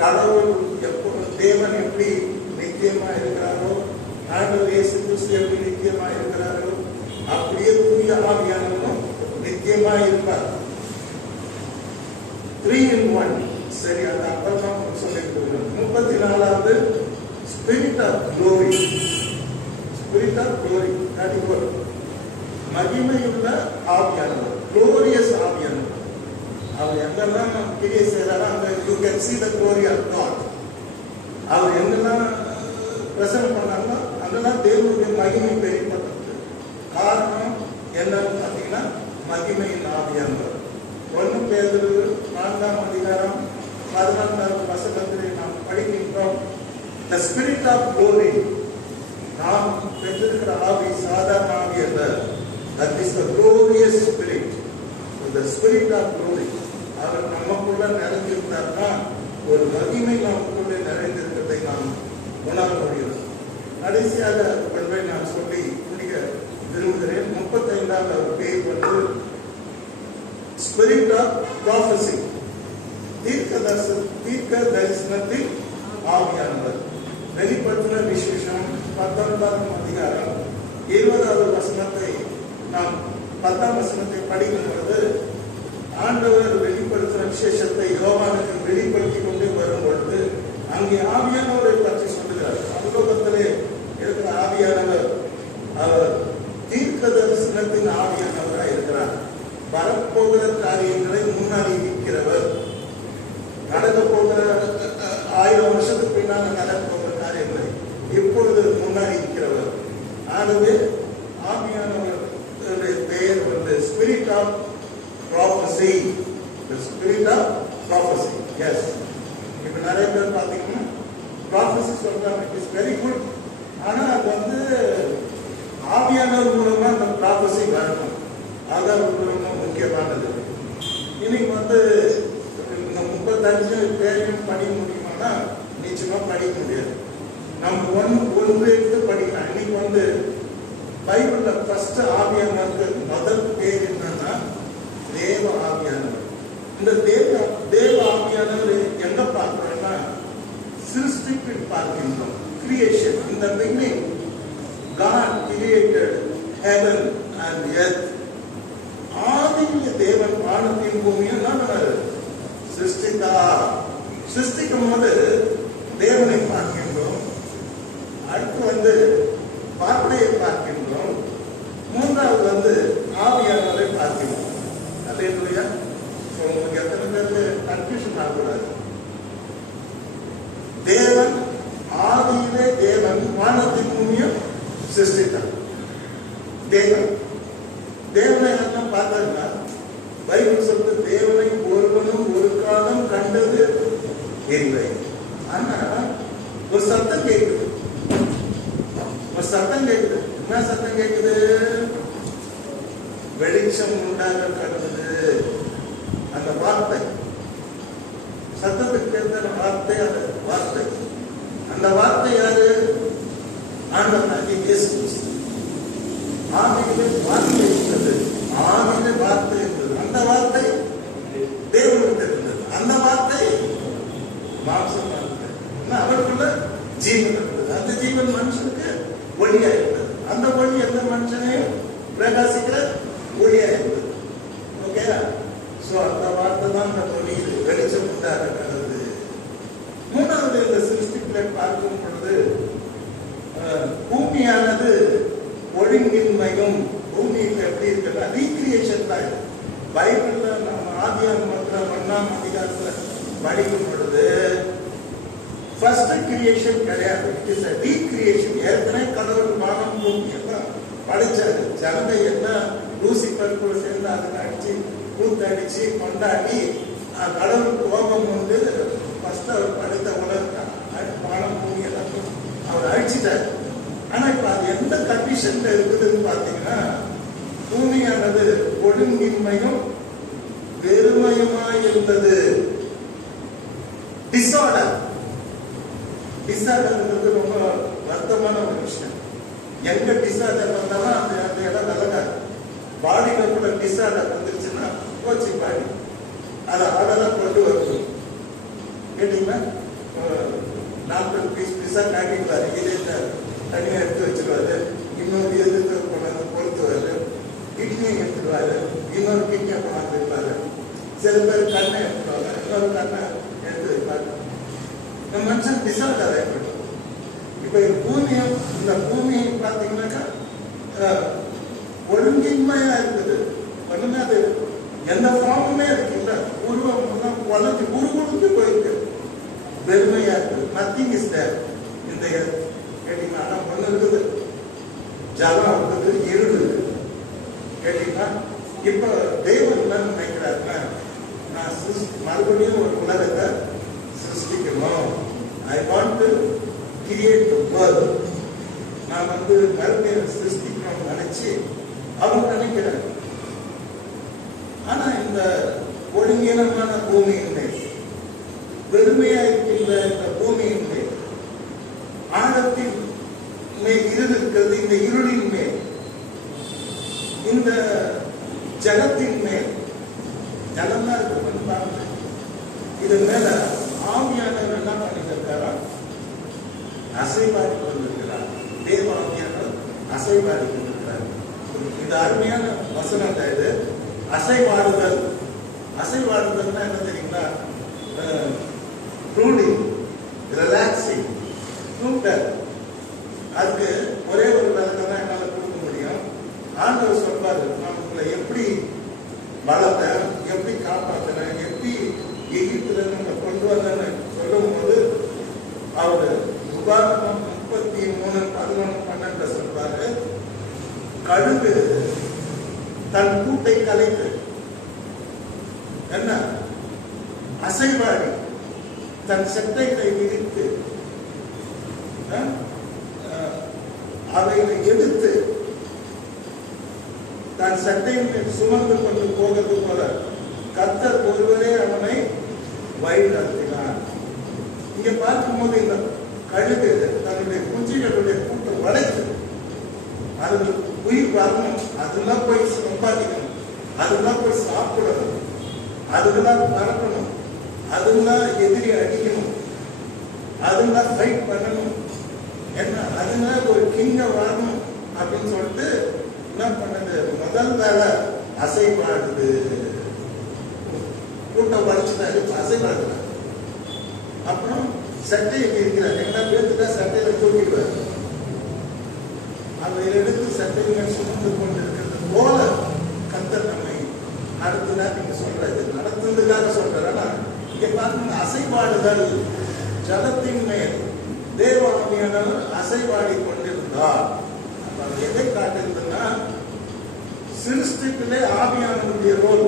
கடவுள் எப்போ தேவன் எப்படி நித்தியமா இருக்கிறாரோ, ஆண்டவர் இயேசு கிறிஸ்து எப்படி நித்தியமா இருக்கிறாரோ, அப்படியே தூய ஆவியானவரும் நித்தியமா இருப்பார். 3 in 1. சரி, அந்த அப்புறம் சொல்லிட்டு 34வது spirit of glory. Spirit of glory மகிமையுள்ள ஆவியானவர், க்ளோரியஸ் ஆவியானவர். அவர் எங்கெல்லாம் கிரியை செய்யறாரோ அங்க you can see the glory of God. அவர் எங்கெல்லாம் பிரசன்னம் பண்ணாங்களோ அங்கெல்லாம் தேவனுடைய மகிமை வெளிப்பட்டது. காரணம் என்னன்னு பார்த்தீங்கன்னா மகிமையின் ஆவியானவர். 1 பேதுரு 4ஆம் அதிகாரம் 14வது வசனத்திலே நாம் படிக்கின்றோம். The spirit of glory. நாம் பெற்றிருக்கிற ஆவி சாதாரண ஆவி அல்ல. That is the glorious spirit. The spirit of glory. அவர் நமக்குள்ள நிறைந்திருந்தார்னா ஒரு மகிமை நமக்குள்ளே நிறைந்திருக்கிறதை நாம் உணர முடியும். கடைசியாக ஒன்றை நான் சொல்லி முடிக்க விரும்புகிறேன். 35வது பேர் வந்து ஸ்பிரிட் ஆஃப் ப்ராஃபஸி, தீர்க்க தரிசனத்தில் ஆவியானவர். வெளிப்படுத்தின விசேஷம் 19ஆம் அதிகாரம் 20வது வசனத்தை நாம் 10ஆம் வசனத்தை படிக்கும் பொழுது ஆண்டவர் வெளிப்படுத்தின விசேஷத்தை யோவானுக்கு வெளிப்படுத்தி கொண்டு வரும் பொழுது அங்கே ஆவியானவரை பற்றி சொல்லுகிறார். பரலோகத்திலே இருக்கிற ஆவியானவர் அவர் தீர்க்க தரிசனத்தின் ஆவியானவராக இருக்கிறார். வரப்போகிற காரியங்களை முன்னறிவிக்கிறவர். நடக்க போகிற 1000 வருஷத்துக்கு பின்னால் நடக்க போகிற காரியங்களை இப்பொழுது முன்னறிவிக்கிறவர். ஆகவே ஆவியானவர் பெயர் வந்து spirit of prophecy. The spirit of prophecy. Yes. இப்ப நிறைய பேர் பாத்தீங்கன்னா prophecy சொல்றாங்க, it is very good. ஆனா அது வந்து ஆவியானவர் மூலமா அந்த prophecy வரணும். அதான் ரொம்ப முக்கியமானது. இன்னைக்கு வந்து இந்த 35 பேரையும் படிக்க முடியுமானா நிச்சயமா படிக்க முடியாது. நம்ம ஒன்று எடுத்து படிக்கலாம். இன்னைக்கு வந்து பைபிள்ல ஃபர்ஸ்ட் ஆவியானவருக்கு முதல் பேர் என்னன்னா தேவ ஆவியானவர். இந்த தேவ ஆவியானவர் எங்க பார்க்கிறோம்னா சிருஷ்டிப்பில் பார்க்கின்றோம். Creation. In the beginning God created heaven and earth. ஆதியிலே தேவன் வானத்தையும் பூமியும் சிருஷ்டிக்கும் போது தேவனை பார்க்கின்றோம். அடுத்து வந்து வார்த்தையை பார்க்கின்றோம். மூன்றாவது வந்து ஆவியானவரை பார்க்கின்றோம். அல்லேலூயா. உங்களுக்கு எத்தனை பேருக்கு கன்ஃபியூஷன் ஆகக்கூடாது. தேவன் ஆதியிலே தேவன் வானத்தின் பூமியும் சிருஷ்டித்தார். தேவனை எல்லாம் பார்த்தா பைபிள் சொல்றது தேவனை ஒருவனும் ஒரு காலம் கண்டது இல்லை. ஆனா ஒரு சத்தம் கேட்குது. என்ன சத்தம் கேட்குது? வெளிச்சம் உண்டாக கடவுது. அந்த வார்த்தை சத்தத்துக்கு கேட்ட வார்த்தை, அந்த வார்த்தை அந்த வார்த்தை யாரு? ஆண்டவராகிய இயேசு கிறிஸ்து. ஆதியிலே வார்த்தை இருந்தது. ஆதியிலே வார்த்தை இருந்தது. அந்த வார்த்தை தேவனுக்கு இருந்தது. அந்த வார்த்தை மாம்சம் அவருக்குள்ள ஜீவன் இருந்தது. அந்த ஜீவன் மனுஷனுக்கு ஒளியா இருந்தது. அந்த ஒளி எந்த மனுஷனையும் பிரகாசிக்கிற ஒளியா இருந்தது. ஓகே. சோ அந்த வார்த்தை தான் அந்த ஒளி, வெளிச்சம் உண்டாகிறது. மூணாவது இந்த சிருஷ்டிகளை பார்க்கும் பொழுது பூமியானது ஒழுங்கின்மையும் பூமியில் எப்படி இருக்குன்னா ரீக்ரியேஷன் தான். பைபிள்ல நம்ம ஆதியாகமத்துல 1ஆம் அதிகாரத்துல படிக்கும் பொழுது ஃபர்ஸ்ட் கிரியேஷன் கிடையாது. It is a recreation. ஏற்கனவே கடவுள் வானம் பூமி எல்லாம் படைச்சாரு. ஜனதை என்ன லூசிபர் கூட சேர்ந்து அதுக்கு அடிச்சு கூத்தடிச்சு கொண்டாடி கடவுள் கோபம் வந்து ஃபர்ஸ்ட் அவர் படைத்த உலகத்தை வானம் பூமி எல்லாத்தையும் அவர் அழிச்சிட்டார். ஆனா இப்ப அது எந்த கண்டிஷன்ல இருக்குதுன்னு பாத்தீங்கன்னா, பூமியானது ஒழுங்கின்மையும் வெறுமையுமாய் இருந்தது. டிசார்டர் ரொம்ப வருத்தமான ஒரு விஷயம். எங்க டிசார்டர் வந்தாலும் அந்த இடம் நல்லதாரு. பாடியில கூட டிசார்டர் வந்துருச்சுன்னா போச்சு பாடி. அதை ஆர்டரா கொண்டு வருது. கேட்டீங்கன்னா டாக்டர் பீஸா காட்டிக்குவாரு, இதே தனியா எடுத்து வச்சிருவாரு, இன்னொரு எதிர்த்து கொண்டாந்து பொறுத்துவாரு, கிட்னியை எடுத்துருவாரு, இன்னொரு கிட்னியை கொண்டாந்து வைப்பாரு, சில பேர் கண்ணை எடுத்துருவாங்க, இன்னொரு கண்ணை எடுத்து வைப்பாரு. இந்த மனுஷன் டிசார்டர் ஆகிடும். இப்ப இந்த பூமியை பார்த்தீங்கன்னாக்கா ஒழுங்கின்மையா இருக்குது. ஒண்ணுமே அது எந்த ஃபார்முமே அதுக்கு இல்லை. உருவம் வளர்ச்சி உருவெடுத்து போயிருக்கு. வெறுமையா இருக்குது. Nothing is there. இந்த கேட்டீங்கன்னா ஒண்ணு இருக்குது, ஜலம் இருக்குது, இருள் இருக்குது. கேட்டீங்கன்னா இப்ப தேவன் என்ன நினைக்கிறாருன்னா, நான் மறுபடியும் ஒரு உலகத்தை சிருஷ்டிக்கணும். I want to create world. நான் மறுபடியும் சிருஷ்டிக்கணும்னு நினைச்சு அவங்க நினைக்கிறாங்க. ஆனா இந்த ஒழுங்கீனமான பூமியின் மேல், வெறுமையா இருக்கின்ற இந்த பூமியின் மேல், ஆழத்தின் மேல் இருள் இருக்கிறது. இந்த இருளின் மேல், இந்த ஜலத்தின் மேல், ஜலம் தான் இருக்கு, இது மேல ஆவியானவர் என்ன பண்ணிட்டு இருக்காரா? அசைவாடி கொண்டிருக்கிறார். தேவ ஆவியானவர் அசைவாடி கொண்டிருக்கிறார். இது அருமையான வசனம் தான் இது. அசைவாடுதல். அசைவாடுதல்னா என்ன தெரியுங்களா? ப்ரூடிங், ரிலாக்ஸிங், தூக்கல். அதுக்கு ஒரே ஒரு விளக்கம் தான் என்னால கொடுக்க முடியும். ஆண்டவர் சொல்வாரு, நான் உங்களை எப்படி வளர்த்தேன், எப்படி காப்பாற்றினேன், எப்படி எகிப்துல நம்ம கொண்டு வந்தேன்னு சொல்லும் போது அவரு உபாகமம் 33:11-12 சொல்றாரு, கழுகு தன் கூட்டை கலைத்து என்ன அசைவாடி தன் செட்டைகளை விரித்து அவைகளை எடுத்து தன் சட்டையை சுமந்து கொண்டு போகிறது போல கர்த்தர் ஒருவரே அவனை வழி நடத்தினார். இங்க பார்க்கும்போது இந்த கழுகு தன்னுடைய குஞ்சுகளுடைய கூட்டம் வளைத்து அதுக்கு உயிர் வரணும், அதெல்லாம் போய் சம்பாதிக்கணும், அதெல்லாம் போய் சாப்பிடணும், அதுக்கெல்லாம் பறக்கணும், அதுதான் எதிரி அடிக்கணும், அதுதான் ஃபைட் பண்ணணும், என்ன அதனால ஒரு கிங்க வரணும் அப்படின்னு சொல்லிட்டு என்ன பண்ணது? முதல் வேலை அசைவாடுது. கூட்டம் வளைச்சுட்டாரு, அசைவாடுறாரு. அப்புறம் சட்டையை இருக்கிறார். என்ன பேர்த்துட்டா சட்டையில தூக்கிடுவார். அதை எடுத்து சட்டையில சுமந்து கொண்டிருக்கிறது போல கர்த்தர் நம்மை நடத்தினார். நீங்க சொல்றது நடத்துறதுக்காக சொல்றாரு. இங்க பாருங்க, அசைவாடுதல். ஜலத்தின் மேல் தேவ ஆவியானவர் அசைவாடி கொண்டிருந்தார். எதை காட்டுதுன்னா, சிருஷ்டிப்பிலே ஆவியானவருடைய ரோல்,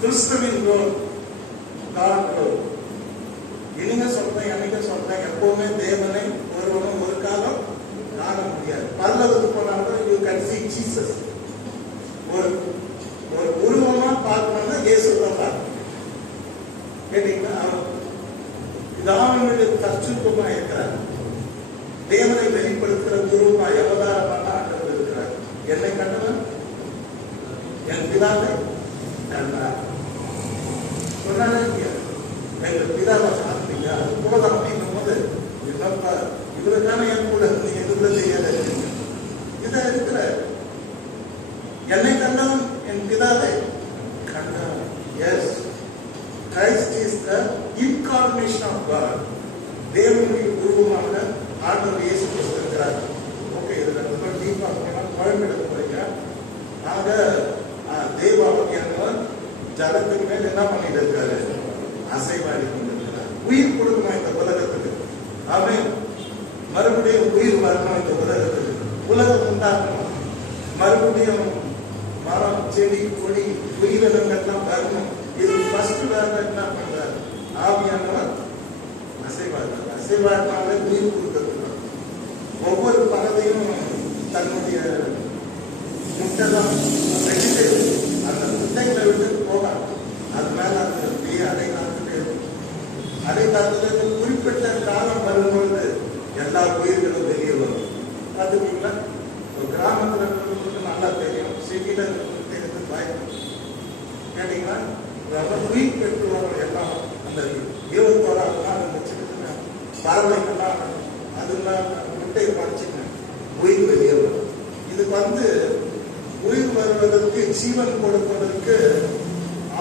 கிறிஸ்துவின் ரோல், காட் ரோல். இனிங்க சொல்றேன், என்னைக்கு சொல்றேன், எப்பவுமே தேவனை ஒருவனும் ஒரு காலம் காண முடியாது. பரலோகத்துக்கு போனாலும் யூ கேன் see Jesus. ஒரு உருவமா பார்க்கணும்னா இயேசுவை பார்க்கணும். கேட்டீங்கன்னா அவனுடைய தற்சுருப்பமா இருக்கிறார். தேவனை வெளிப்படுத்துகிற குருவா அவதாரமான ஆண்டவர் இருக்கிறார். என்னை கண்டவன் என் பிதாவை கண்டார் சொன்னாலே, எங்கள் பிதாவை சாப்பிட்டீங்க, அது போதும் அப்படிங்கும் போது என்னப்பா இவருக்கான என் கூட எதுக்குள்ள தெரியாத இதை இருக்கிற என்னை கண்டவன் என் பிதாவை கண்டான். Yes, Christ is the incarnation of God. தேவனுடைய உருவமாக ஆண்டவர் இயேசு கிறிஸ்து இருக்கிறார். ஓகே, இதுல ரொம்ப டீப்பா குழம்பிட போறீங்க. ஆக தேவ ஆவியானவர் ஜலத்துக்கு மேல் என்ன பண்ணிட்டு இருக்காரு? அசைவாடி கொண்டிருக்கிறார். உயிர் கொடுக்கணும் இந்த உலகத்துக்கு. ஆமென். மறுபடியும் உயிர் வரணும் இந்த உலகத்துக்கு. உலகம் உண்டாகணும். மறுபடியும் மரம், செடி, கொடி, உயிரினங்கள் அசைவாடினாலே உயிர் கொடுக்கிறது. ஒவ்வொரு பறவையும் தன்னுடைய முட்டை தான் அந்த முட்டைகளை விட்டு போகாது. அது மேல அந்த அப்படியே அடை காத்துட்டே இருக்கும். அடை காத்துல குறிப்பிட்ட காலம் வரும்பொழுது எல்லா உயிர்களும் வெளியே வரும். பார்த்துக்கீங்களா? ஒரு கிராமத்துல இருக்கிறவங்களுக்கு நல்லா தெரியும், சிட்டியில இருக்கிறது பயம். கேட்டீங்களா? உயிர் பெற்று வரும் எல்லாம் அந்த 24 நாள் அந்த சின்ன சின்ன பறவைகள்லாம் அதுலாம் முட்டையை பறிச்சுங்க உயிர் வெளியே வரும். இதுக்கு உயிர் வருவதற்கு ஜீவன் கொடுப்பதற்கு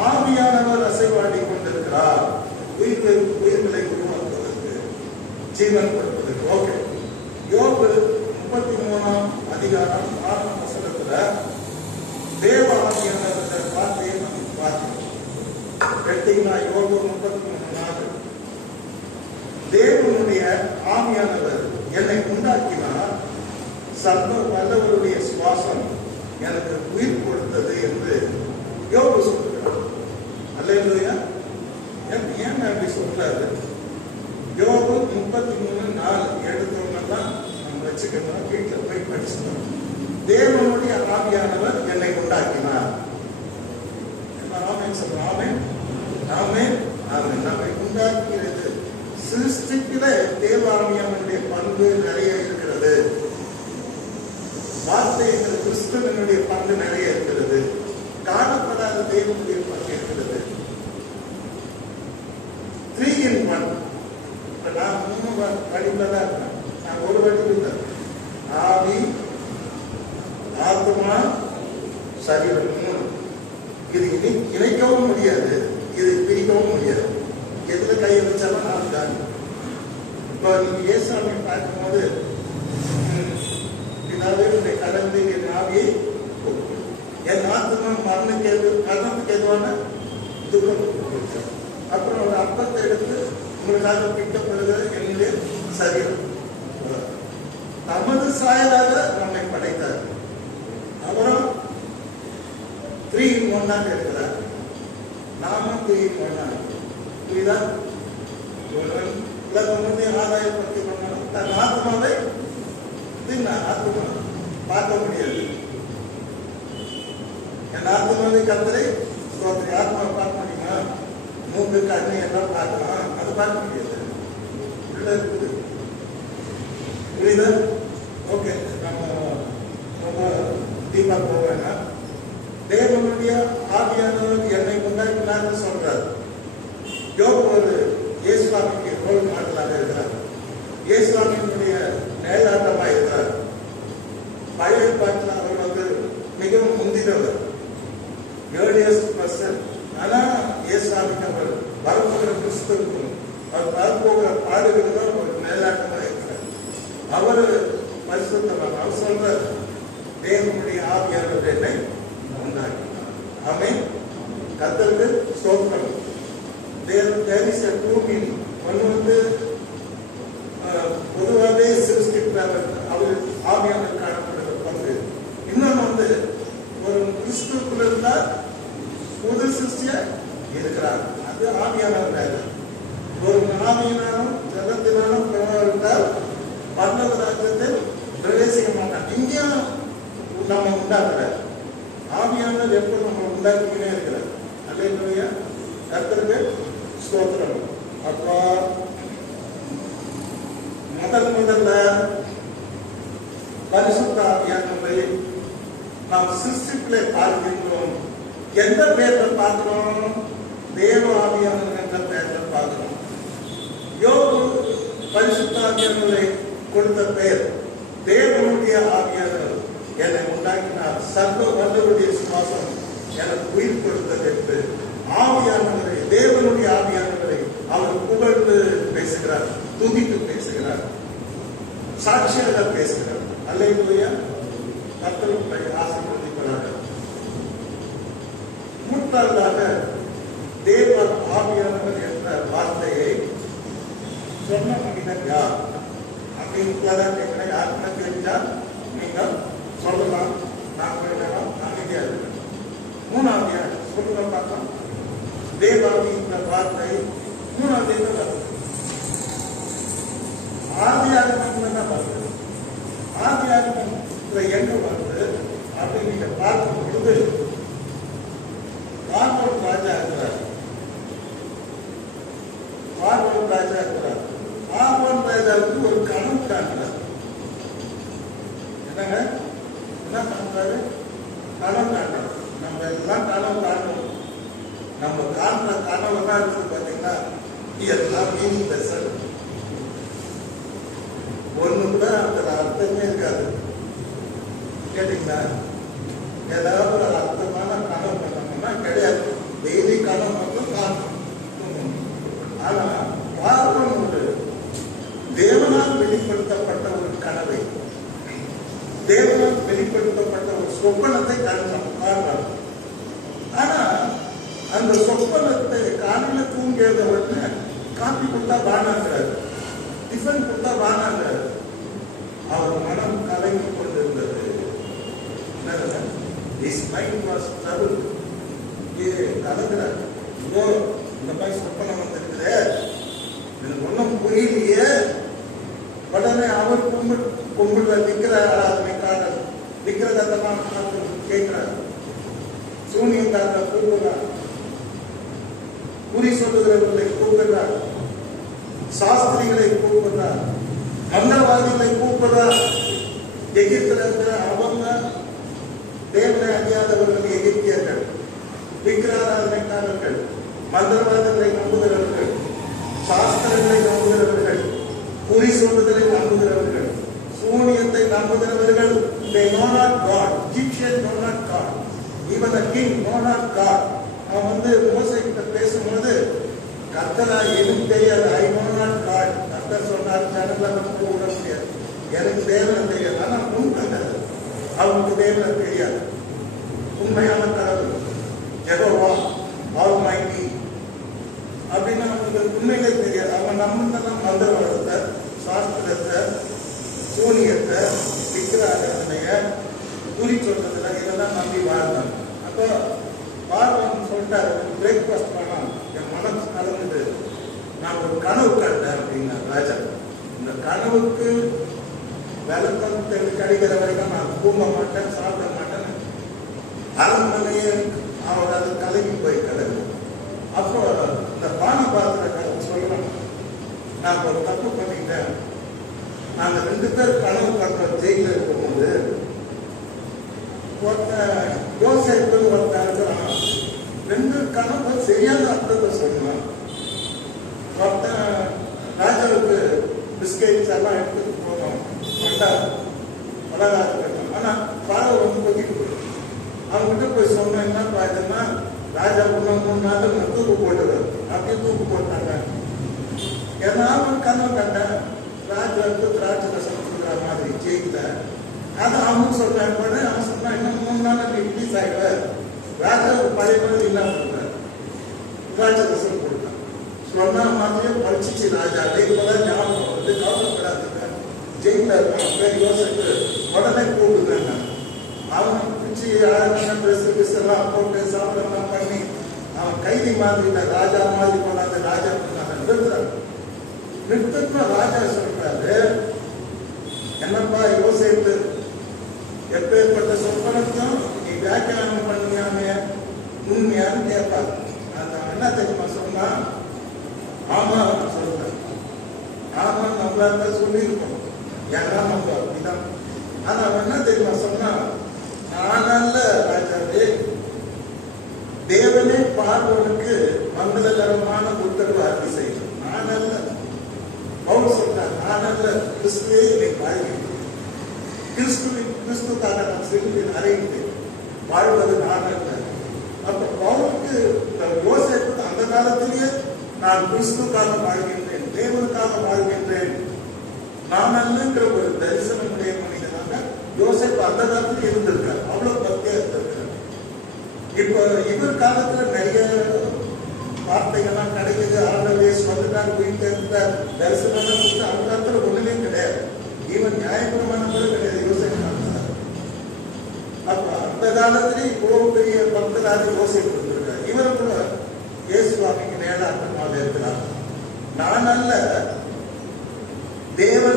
ஆவியானவர் அசைவாடி கொண்டிருக்கிறார். உயிர்களை உருவாக்குவதற்கு ஜீவன் கொடுப்பதற்கு. ஓகே, யோபு 33ஆம் அதிகாரம் 6ஆம் வசனத்துல தேவ ஆவியானவருடைய வார்த்தையை நம்ம பார்க்கிறோம். எடுத்தீங்கன்னா யோபு 33:4 தேவனுடைய ஆவியானவர் என்னை உண்டாக்கினார், சர்வ வல்லவருடைய சுவாசம் எனக்கு உயிர் கொடுத்தது என்று யோபு சொல்கிறார். அல்லேலூயா. ஏன் அப்படி சொல்றாரு? யோபு 33:4 எடுத்தவங்கெல்லாம் நம்ம வச்சுக்கணும், வீட்டில் போய் படிச்சுக்கணும். தேவனுடைய ஆவியானவர் என்னை உண்டாக்கினார். ஆமென் சொல்றோம். ஆமென் ஆமென் ஆமென். நம்மை உண்டாக்கிறது சிருஷ்டிக்கிற தேவாமியானுடைய பண்பு நிறைய இருக்கிறது. வார்த்தை என்ற கிறிஸ்துவனுடைய பங்கு நிறைய இருக்கிறது. காணப்படாத தேவனுடைய பங்கு இருக்கிறது. 3 in 1. இப்ப நான் 3 வடிவில் தான் இருக்கேன். நான் ஒரு வடிவில் தான் ஆவி, ஆத்மா, சரீரம் 3. இது இணைக்கவும் முடியாது, இது பிரிக்கவும் முடியாது. எதுல கையை வச்சாலும் நான் தான். இப்போ நீங்க இயேசுவை பார்க்கும்போது பிதாவே கடந்து என் ஆவியை என் ஆத்மா மரணத்துக்கு எதுவான துக்கம். அப்புறம் ஒரு அப்பத்தை எடுத்து உங்களுக்காக பிக்கப்படுகிறது என்னுடைய சரீரம். நமது சாயலாக நம்மை படைத்தார். அவரும் 3 in 1 இருக்கிறார். நாமும் 3 in 1. புரியுதா? உலகத்தை ஆதாயப்படுத்தி கொண்டாலும் தன் ஆத்மாவை ஆத்மா பார்க்க முடியாது. என் ஆத்மாவை கத்தரை ஆத்மாவை பார்க்க முடியுமா? மூக்கு கண்ணு எல்லாம் பார்க்கலாம், அது பார்க்க முடியாது. உள்ள இருக்குது. புரியுதா? ஓகே, நம்ம ரொம்ப டீப்பா போவேன்னா தேவனுடைய ஆவியானவர் என்னை உண்டாக்கினார்னு சொல்றார். யோபு ஒரு இயேசுவாமிக்கு ரோல் மாடலாக இருக்கிறார். இயேசுவாமியினுடைய மேலாட்டமாக இருக்கிறார். பழைய பாட்டில் அவர் மிகவும் முந்தினவர், ஏர்லியஸ்ட் பர்சன். ஆனா இயேசுவாமிக்கு அவர் வரப்போகிற கிறிஸ்துவுக்கும் அவர் வரப்போகிற பாடுகளும் ஒரு மேலாட்டமாக இருக்கிறார். அவர் பரிசுத்தவர். அவர் சொல்றார், தேவனுடைய ஆவியானவர் என்னை உண்டாக்கினார். ஆமென். கர்த்தருக்கு ஸ்தோத்திரம். There is a true meaning. ஒன்று பொதுவாகவே சிருஷ்டிப்பாளர் அவர் ஆவியானவர் காணப்படுகிற பங்கு. இன்னொன்று ஒரு கிறிஸ்துக்குள்ள இருந்தால் புது சிருஷ்டியா இருக்கிறார். அது ஆவியானவர் வேலை. ஒரு ஆவியினாலும் ஜகத்தினாலும் இருந்தால் பரலோக ராஜ்யத்தில் பிரவேசிக்க மாட்டார். இங்கேயும் நம்ம உண்டாக்குறார். ஆவியானவர் எப்போ நம்ம உண்டாக்கினே இருக்கிறார். அல்லேலூயா. கர்த்தருக்கு ஸ்தோத்திரம். அப்போ முதல்ல பரிசுத்த ஆவியானவரை நாம் சிருஷ்டிப்பிலே பார்க்கின்றோம். எந்த பேர்ல பார்க்கிறோம்? தேவ ஆவியானவர் என்ற பெயர்ல பார்க்கிறோம். யோபு பரிசுத்த ஆவியானவரை கொடுத்த பெயர் தேவனுடைய ஆவியானவர் என்னை உண்டாக்கினார், சர்வ வல்லவருடைய சுவாசம் எனக்கு உயிர் கொடுத்தது என்று ஆவியானவரை, தேவனுடைய ஆவியானவரை அவர் புகழ்ந்து பேசுகிறார், துதித்து பேசுகிறார், சாட்சியாக பேசுகிறார். அல்லேலூயா. கர்த்தருடைய ஆசீர்வதிப்பாராக. மூன்றாவதாக தேவ ஆவியானவர் என்ற வார்த்தையை சொன்ன மனிதன் யார் அப்படின்னு யாருன்னா தெரிஞ்சால் நீங்கள் சொல்லலாம். நான் அமைதியா இருக்கிறேன். மூணாவது சொல்லுங்க பார்க்கலாம். தேவாவி என்ற வார்த்தை மூணாவது ஆதியாகமத்துல தான் வருது. ஆதியாகமத்துல எங்க வருது அப்படின்னு நீங்க பார்க்கும் பொழுது பார்வோன் ராஜா இருக்கிறார். பார்வோன் ராஜாவுக்கு ஒரு கனவு காண்கிறார். என்னங்க என்ன பண்றாரு? கனவு காண்றாரு. நம்ம எல்லாம் கனவு காணணும். நம்ம காண்ற கனவு என்ன இருக்குது பாத்தீங்கன்னா எல்லாம் மீனிங்லெஸ். ஒண்ணுகூட அதுல அர்த்தமே இருக்காது. கேட்டீங்களா? ஏதாவது ஒரு அர்த்தமான கனவு பண்ணணும்னா கிடையாது. டெய்லி கனவு மட்டும் காணும். ஆனா பார்வோன் ஒரு தேவனால் வெளிப்படுத்தப்பட்ட ஒரு கனவை, தேவனால் வெளிப்படுத்தப்பட்ட ஒரு சொப்பனத்தை காண்றான். ஆனா அந்த சொப்பனத்தை காலையில தூங்கியத உடனே காப்பி கொடுத்தா வானாங்கிறாரு, டிஃபன் கொடுத்தா வானாங்கிறாரு. அவர் மனம் கலங்கி கொண்டிருந்தது. His mind was troubled. கலங்குறாரு. இதோ இந்த மாதிரி சொப்பனம் வந்திருக்குது, எனக்கு ஒன்றும் புரியலையே. உடனே அவர் கும்பிடுற விக்கிர ஆராதனைக்காரர் விக்கிரகத்தமான கேட்கிறார். சூனியக்காரரை கூப்பிடுறார், குறி சொல்லுகிறவர்களை கூப்பிடுறார், சாஸ்திரிகளை கூப்பிடுறார், மந்திரவாதிகளை கூப்பிடுறார். எகிப்தில் இருக்கிற அவங்க தேவனை அறியாதவர்கள் எகிப்தியர்கள், விக்கிராராதனைக்காரர்கள், மந்திரவாதங்களை நம்புகிறவர்கள், சாஸ்திரங்களை நம்புகிறவர்கள், குறி சொல்லுதலை நம்புகிறவர்கள், சூனியத்தை நம்புகிறவர்கள். They know not God. Egyptians know not God. Even the king know not God. அவன் வந்து மோசே கிட்ட பேசும்போது கர்த்தரா எதுவும் தெரியாது. I know not God. கர்த்தர் சொன்னார், ஜனங்களை நம்ப விட முடியாது, எனக்கு தேவனை தெரியாது. ஆனா உண்மை அவனுக்கு தேவனை தெரியாது. உண்மையான கடவுள் யெகோவா ஆல்மைட்டி அப்படின்னா அவனுக்கு உண்மையிலே தெரியாது. அவன் நம்பினதான் மந்திரவாதத்தை, சாஸ்திரத்தை, சூனியத்தை, விக்கிராராதனைய, குறி சொல்றதுல இதெல்லாம் நம்பி வாழ்ந்தாங்க. அப்போ பார்வன் சொல்லிட்டாரு, பிரேக்ஃபாஸ்ட் பண்ணான், என் மனசு கலந்துட்டு நான் ஒரு கனவு கண்டேன் அப்படின்னா ராஜா. இந்த கனவுக்கு விளக்கம் கிடைக்கிற வரைக்கும் நான் தூங்க மாட்டேன், சாப்பிட மாட்டேன். அரண்மனையே அவர் அது கலங்கி போய் கிடக்கு. அப்போ இந்த பானை பாத்திர சொல்லணும், நான் ஒரு தப்பு பண்ணிட்டேன். நாங்க 2 பேர் கனவு கண்ட ஜெயில இருக்கும்போது ஒருத்தன் யோசேப்பு ஒருத்தன் இருக்கிறான். 2 கனவு சரியான அர்த்தத்தை சொன்னான். ஒருத்தன் ராஜாவுக்கு பிஸ்கெட்ஸ் எல்லாம் எடுத்துட்டு போனோம், அழகாக இருக்கட்டும். ஆனா பாடம் வந்து கொதிக்கு அவங்ககிட்ட போய் சொன்னேன், என்ன பாதுன்னா ராஜா 3 நாள் தூக்கு போட்டுருவார். அப்படியே தூக்கு போட்டாங்க. ஏதாவது கனவு கண்டேன், ராஜாவுக்கு திராட்சை ரசம் கொடுக்குற மாதிரி ஜெயிக்கல. அதை அவனும் சொல்றேன். அவன் சொன்னான், இன்னும் 3 நாள் ரிலீஸ் ஆயிடுவார். ராஜாவுக்கு பழைய மாதிரி என்ன பண்றாரு, திராட்சை ரசம் கொடுத்தான். சொன்ன மாதிரியே படிச்சிச்சு ராஜா. இப்பதான் ஞாபகம் வந்து கவலைப்படாதுங்க, ஜெயில இருக்கான் யோசிச்சு உடனே கூப்பிடுங்க. அவனை பிடிச்சி ட்ரெஸ் எல்லாம் போட்டு சாப்பிடலாம் பண்ணி அவன் கைதி மாதிரி ராஜா மாதிரி கொண்டாந்து ராஜா நிறுத்துறாரு. நிறுத்தா ராஜா சொல்றாரு, என்னப்பா யோசித்து எப்பேற்பட்ட சொப்பனத்தையும் நீ வியாக்கியானம் பண்ணியாம உண்மையான்னு கேட்பாரு. அந்த என்ன தெரியுமா சொன்னா, ஆமா சொல்றேன். ஆமா நம்மளால சொல்லியிருக்கோம், ஏன்னா நம்ம அப்படிதான். ஆனா அவன் என்ன தெரியுமா சொன்னா, நானல்ல ராஜாவே, தேவனே பார்வனுக்கு மங்களகரமான உத்தரவு அருளி செய்யும். நானல்ல. பவுல் சொல்றார், நானல்ல, கிறிஸ்துவே என்னை வாழ்கிறேன். கிறிஸ்துக்காக நான் சிலுவையில் அறைந்து வாழ்வது நானல்ல. அப்ப பவுலுக்கு யோசேப்புக்கு அந்த காலத்திலேயே நான் கிறிஸ்துக்காக வாழ்கின்றேன், தேவனுக்காக வாழ்கின்றேன், நான் அல்லங்கிற ஒரு தரிசனம் உடைய மனிதனாக யோசேப்பு அந்த காலத்துல இருந்திருக்கார். அவ்வளவு பக்தியா இருந்திருக்கார். இப்போ இவர் காலத்துல நிறைய வார்த்தைகள்லாம் கிடைக்குது. ஆண்டவே சொல்லிட்டார், வீட்டில் தரிசனம் கொடுத்து அந்த காலத்துல ஒண்ணுமே கிடையாது. ஈவன் நியாயப்பிரமாணம் கூட கிடையாது யோசேப்பு காலத்துல. அப்ப அந்த காலத்திலே இவ்வளவு பெரிய பக்தராக யோசேப்பு இருந்திருக்கார். இவர் கூட இயேசுவாமிக்கு நேராட்டமாக இருக்கிறார். நான் அல்ல, தேவன்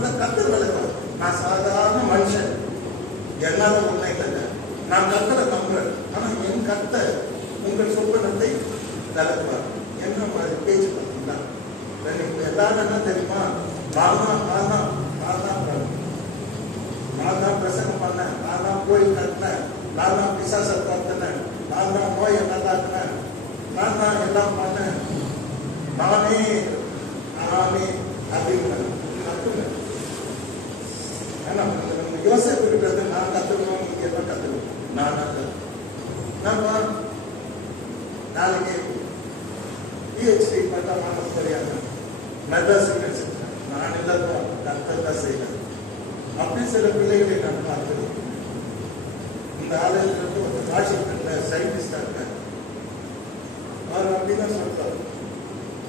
சொப்பனத்தை கத்தர் விளக்குவார். நான் சாதாரண மனுஷன், என்னால உண்மை இல்லைங்க, நான் கத்தரை நம்புறேன், ஆனா என் கத்தர் உங்கள் சொப்பனத்தை விளக்குவார். என்ன மாதிரி பேச்சு பார்த்தீங்களா? எல்லாரும் என்ன தெரியுமா, நான் தான் பிரசங்கம் பண்ணேன், நான் தான் கோயில் கட்டினேன், நான் தான் பிசாசை பார்த்தேன், நான் தான் நோயை நல்லாக்குனேன், நான் தான் எல்லாம் பண்ணேன், நானே அப்படின்னு கத்துங்க. யோசிப்பு இருக்கிறது நான் கத்துக்கணும், நீங்க என்ன கத்துக்கணும், நான் நாளைக்கு பிஹெச்டி பண்ண மாட்டோம் தெரியாது, மெட்ராஸ் நான் இல்லாத கத்ததான் செய்வேன். அப்படி சில பிள்ளைகளை நான் பார்க்கிறேன். இந்த ஆலயத்திலிருந்து ஒரு வாஷிங்டன்ல சயின்டிஸ்டா இருக்காரு, அவர் அப்படிதான் சொல்றாரு.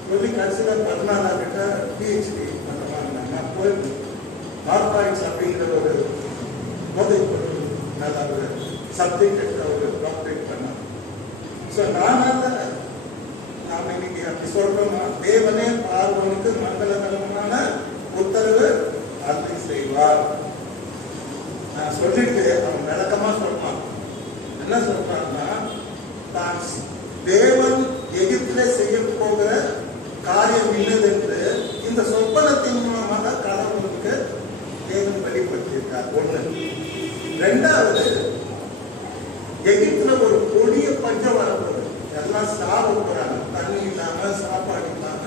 சொல்லி கடைசியில் 14 கிட்ட பிஹெச்டி பண்ணுவாங்க. நான் போயிருந்தேன். ஆர்காய்ட்ஸ் அப்படிங்கிற ஒரு போதைப் பொருள் நல்ல ஒரு சப்ஜெக்ட் எடுத்த ஒரு டாக்டரேட் பண்ணார். ஸோ நாம் இன்னைக்கு அப்படி சொல்றோமா, தேவனே பார்வனுக்கு மங்களகரமான உத்தரவு அருளை செய்வார். நான் சொல்லிட்டு அவன் விளக்கமா சொல்றான். என்ன சொல்றான்னா, தான் தேவன் எகிப்திலே செய்ய போகிற காரியம் இல்லது என்று இந்த சொப்பனத்தின் மூலமாக கடவுளுக்கு தேவன் வெளிப்படுத்தியிருக்கார். ஒண்ணு. ரெண்டாவது, எகிப்துல ஒரு கொடிய பஞ்சம் வரப்போகுது. எல்லாம் சாவ போறாங்க, தண்ணி இல்லாம, சாப்பாடு இல்லாம,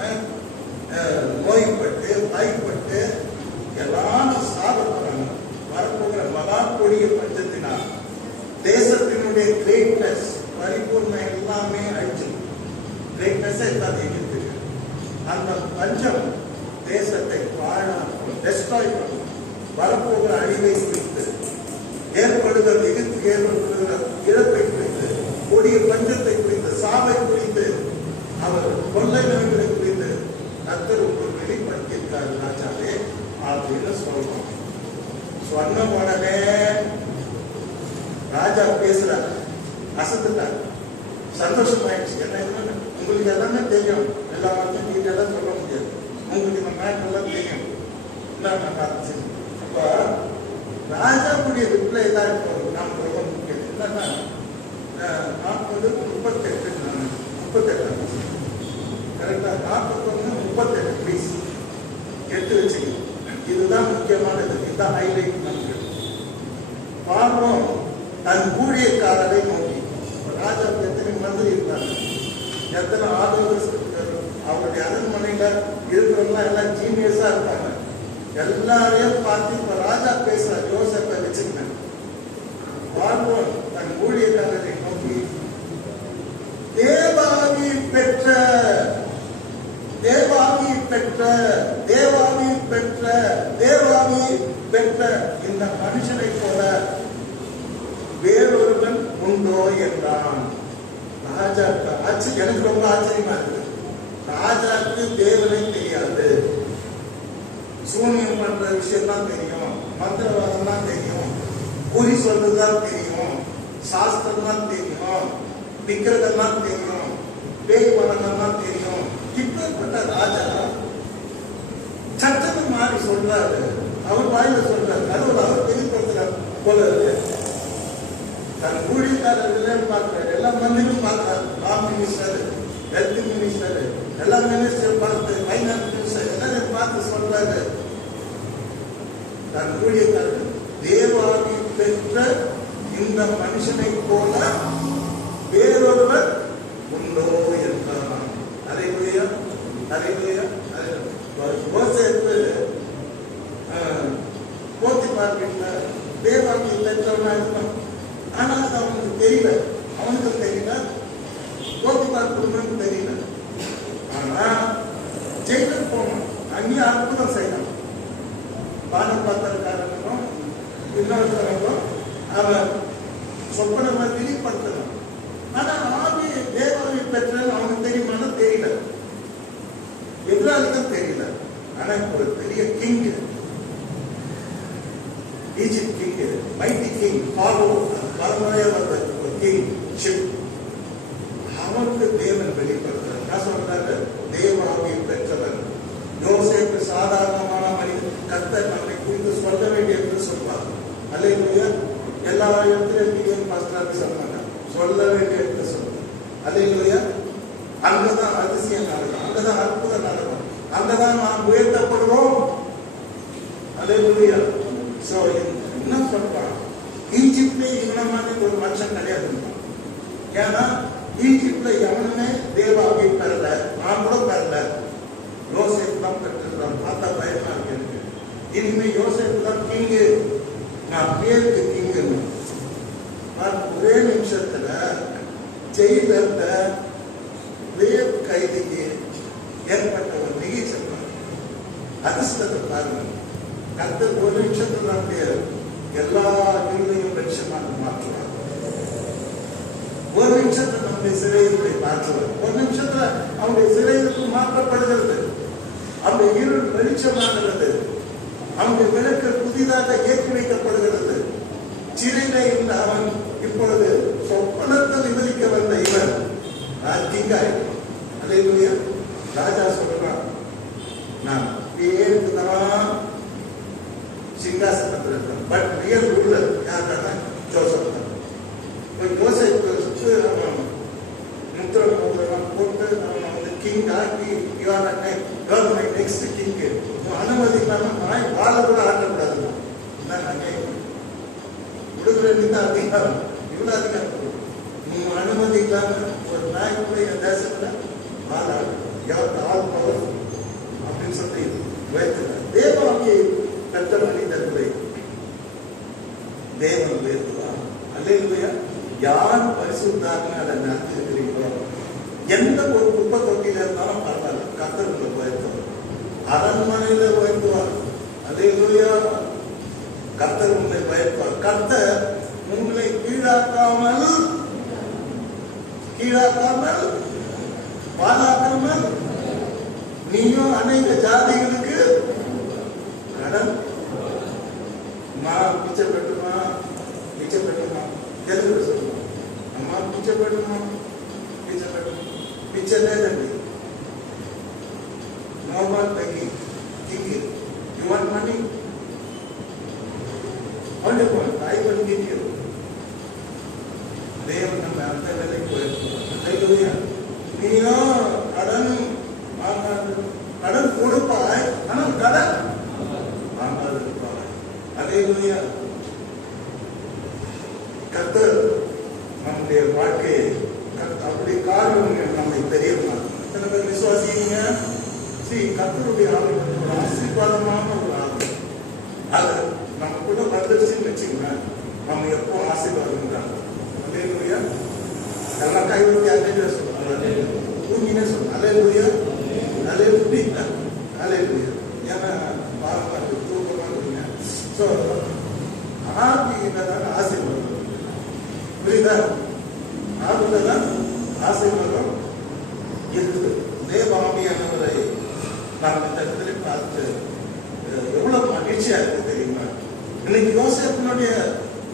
நோய்பட்டு வாய்ப்பட்டு எல்லாரும் சாவ போறாங்க. வரப்போகிற மகா கொடிய பஞ்சத்தினால் தேசத்தினுடைய கிரேட்னஸ் பரிபூர்ணம் எல்லாமே அழிச்சு, கிரேட்னஸ் எல்லாத்தையும் எகிப்து. அந்த பஞ்சம் தேசத்தை டெஸ்ட்ராய் பண்ணும். வரப்போகிற அழிவை குறித்து, ஏற்படுகிற எகிப்து ஏற்படுகிற இழப்பை குறித்து, கொடிய பஞ்சத்தை குறித்து, சாவை குறித்து, அவர் கொள்ளை நோய்களை குறித்து கர்த்தர் உங்களுக்கு வெளிப்படுத்தியிருக்காரு ராஜாவே அப்படின்னு சொல்றோம். சொன்ன உடனே ராஜா பேசுறாரு, அசத்துட்டார், சந்தோஷமாயிடுச்சு. என்ன உங்களுக்கு எல்லாமே தெரியும், எல்லாத்தையும் டீட்டெயிலாக சொல்ல முடியாது, உங்களுக்கு இந்த மேட் எல்லாம் தெரியும். அப்ப ராஜாவுடைய ரிப்ளை தான் இருக்கும். நாம் ரொம்ப முக்கியம் என்னன்னா, 38 கரெக்டா, 41 38 ப்ளீஸ் எடுத்து வச்சுக்கணும். இதுதான் முக்கியமானது, இதுதான் ஹைலைட். நமக்கு பார்வோம் தன் ஊழியக்காரரை நோக்கி, ராஜாவுக்கு எத்தனை மந்திரி இருக்காங்க, எத்தனை ஆதரவு, அவருடைய அரண்மனையில இருக்கிறவங்க எல்லாம் ஜீனியஸா இருப்பாங்க. எல்லாரையும் பார்த்து இப்ப ராஜா பேசுற யோசேப்பை வச்சுக்கணும். பார்வோன் தன் ஊழியக்காரரை நோக்கி, தேவாவி பெற்ற இந்த மனுஷனை போல வேறொருவன் உண்டோ என்றான். ராஜாக்கு ஆச்சரியம், எனக்கு ரொம்ப ஆச்சரியமா இருக்கு. ராஜாக்கு தேவனை தெரியாது, சூன்யம் பண்ற விஷயம் தான் தெரியும், மந்திரவாதம் தான் தெரியும், குறி சொல்றதுதான் தெரியும், சாஸ்திரம் தான் தெரியும், விக்கிரகம் தெரியும், பேய் வணக்கம் தெரியும். இப்பேற்பட்ட ராஜா சட்டத்தை மாறி சொல்றாரு, அவர் வாயில சொல்றாரு, கடவுள் அவர் வெளிப்படுத்துறார் போல இருக்கு. தன் ஊழியக்காரர்கள் பார்க்கிறார், எல்லா மந்திரும் பார்க்கிறார், ராம் மினிஸ்டர், ஹெல்த் மினிஸ்டர், எல்லா மினிஸ்டர் பார்த்து, ஃபைனான்ஸ் மினிஸ்டர் எல்லாரும் பார்த்து சொல்றாரு, தன் ஊழியக்காரர்கள் தேவாதி பெற்ற இந்த மனுஷனை போல வேறொருவர் உண்டோ என்றான். அரைகுறையா யோசேப்பு போத்திபார் வீட்டுல தேவாதி பெற்றவனா இருந்தான். ஆனா அது அவனுக்கு தெரியல, அவனுக்கும் தெரியல, போத்திபார் குடும்பம் தெரியல. ஆனா ஜெயிலுக்கு போனான், அங்கேயும் அற்புதம் செய்யலாம். பானம் பார்த்தக்காரனும் இன்னொருத்தவங்களும் அவன் சொப்பனமா வெளிப்படுத்தலாம். ஆனா ஆவி தேவாவி பெற்றன்னு அவனுக்கு தெரியுமானா தெரியல, எதிராளிக்கும் தெரியல. ஆனா ஒரு பெரிய king, Egypt king, mighty king, Pharaoh, பரம்பரையா வந்த ஒரு கிங் ஷிப், அவனுக்கு தேவன் வெளிப்படுத்துறார். என்ன சொல்றாரு? தேவாவி பெற்றவர் யோசேப்பு சாதாரணமான மனிதன், கர்த்தர் அல்லேலூயா. எல்லா இடத்துலயும் டிஎன் பாஸ்டர் சொல்ல மாட்டாங்க, சொல்ல வேண்டிய இடத்துல சொல்லுங்க. அல்லேலூயா. அங்கதான் அதிசயம் நடக்கும், அங்கதான் அற்புதம் நடக்கும், அங்கதான் நாம் உயர்த்தப்படுவோம். அல்லேலூயா. சோ என்ன சொல்றாங்க, ஈஜிப்ட்ல இவன மாதிரி ஒரு மனுஷன் கிடையாது. ஏன்னா ஈஜிப்ட்ல எவனுமே தேவாவை பெறல, நான் கூட பெறல. யோசேப்பு தான் பெற்றிருக்கான். பார்த்தா பயமா இருக்கு எனக்கு. இனிமே யோசேப்பு தான் கிங்கு, நான் பேருக்கு கிங்கு. ஒரே நிமிஷத்துல ஜெயிலர்ல வேறு கைதிக்கு ஏற்பட்ட ஒரு நிகழ்ச்சி அதிர்ஷ்டத்தை பாருங்க. கர்த்தர் ஒரு நிமிஷத்துல நம்முடைய எல்லா நிலையும் லட்சமாக மாற்றுவார். ஒரு நிமிஷத்துல நம்முடைய சிறைகளை மாற்றுவார். ஒரு நிமிஷத்துல அவனுடைய சிறைகளுக்கு மாற்றப்படுகிறது. அவனுடைய இருள் வெளிச்சமாகிறது. அவனுடைய விளக்கு புதிதாக ஏற்றி வைக்கப்படுகிறது. சிறையில இருந்த அவன் இப்பொழுது சொப்பனத்தில் விவரிக்க வந்த இவன் கிங்காயிருப்பான். அல்லேலூயா. ராஜா சொல்றான், நான் பேருக்கு தான் சிங்காசனத்தில் இருக்கிறேன், பட் ரியல் ரூலர் யாருன்னா ஜோசப் தான். ஜோசப் அவன் முத்திர மோதிரம் போட்டு அவனை வந்து கிங் ஆக்கி, நெக்ஸ்ட் கிங் அனுமதி இல்லாம நாய் வாழ கூட ஆட்டக்கூடாது. விடுதலை அதிகாரம் இவ்வளவு அதிகாரம் அனுமதி இல்லாம ஒரு நாய் கூட என் தேசத்துல வாழ ஆள் பவர் அப்படின்னு சொல்லி உயர்த்தினார். தேவாவியை பெற்ற மனிதர்களை தேவன் உயர்த்துவார். அல்லேலூயா. யார் பரிசுத்தாருன்னு அதை நடத்திருக்கிறீங்களோ, எந்த ஒரு குப்பை தொட்டியில இருந்தாலும் பரவாயில்ல, கர்த்தர் உங்களை உயர்த்துவார். அரண்மனையில உயர்த்துவார். அல்லேலூயா. கர்த்தர் உங்களை உயர்த்துவார். கர்த்தர் உங்களை கீழாக்காமல் பாழாக்காமல் நீயும் அநேக ஜாதிகளுக்கு கடன் பிச்சை பெட்டுமா தெலுங்கு சொல்லுமா, அம்மா பிச்சை பெட்டுமா பிச்சை లేదండి. நார்மல் தங்கி கிங்கி you want money wonderful, I will give you. தேவன் நம்ம அந்த நிலைக்கு போயிருக்கோம். நீனோ கடன் கொடுப்பாய், ஆனால் கடன் வாங்காது இருப்பாய். அல்லேலூயா. கர்த்தர் நம்முடைய வாழ்க்கையை அப்படி காரணம் நம்மை தெரியலாம். எத்தனை பேர் விசுவாசிங்க? கர்த்தருடைய ஆளுநர் ஒரு ஆசீர்வாதமான ஒரு ஆளுநர். அது நமக்குள்ள வந்துருச்சுன்னு வச்சுக்கோங்க, நம்ம எப்போ ஆசீர்வாதம் தான். அல்லேலூயா. எல்லாம் கைவிட்டு அல்லேலூயா சொல்லுவாங்க, தூங்கினே சொல்லுவாங்க. அல்லேலூயா. அல்லேலூயா. அல்லேலூயா. ஏன்னா பாருங்க, தூக்கமாக இருங்க. ஸோ ஆவியில்தான் ஆசீர்வாதம். புரியுதா? ஆவில்தான் ஆசீர்வாதம் இருக்குது. தேவாவியானவரை நாம் இந்த இடத்துல பார்த்து எவ்வளவு மகிழ்ச்சியா இருக்கு தெரியுமா? இன்னைக்கு யோசேப்பினுடைய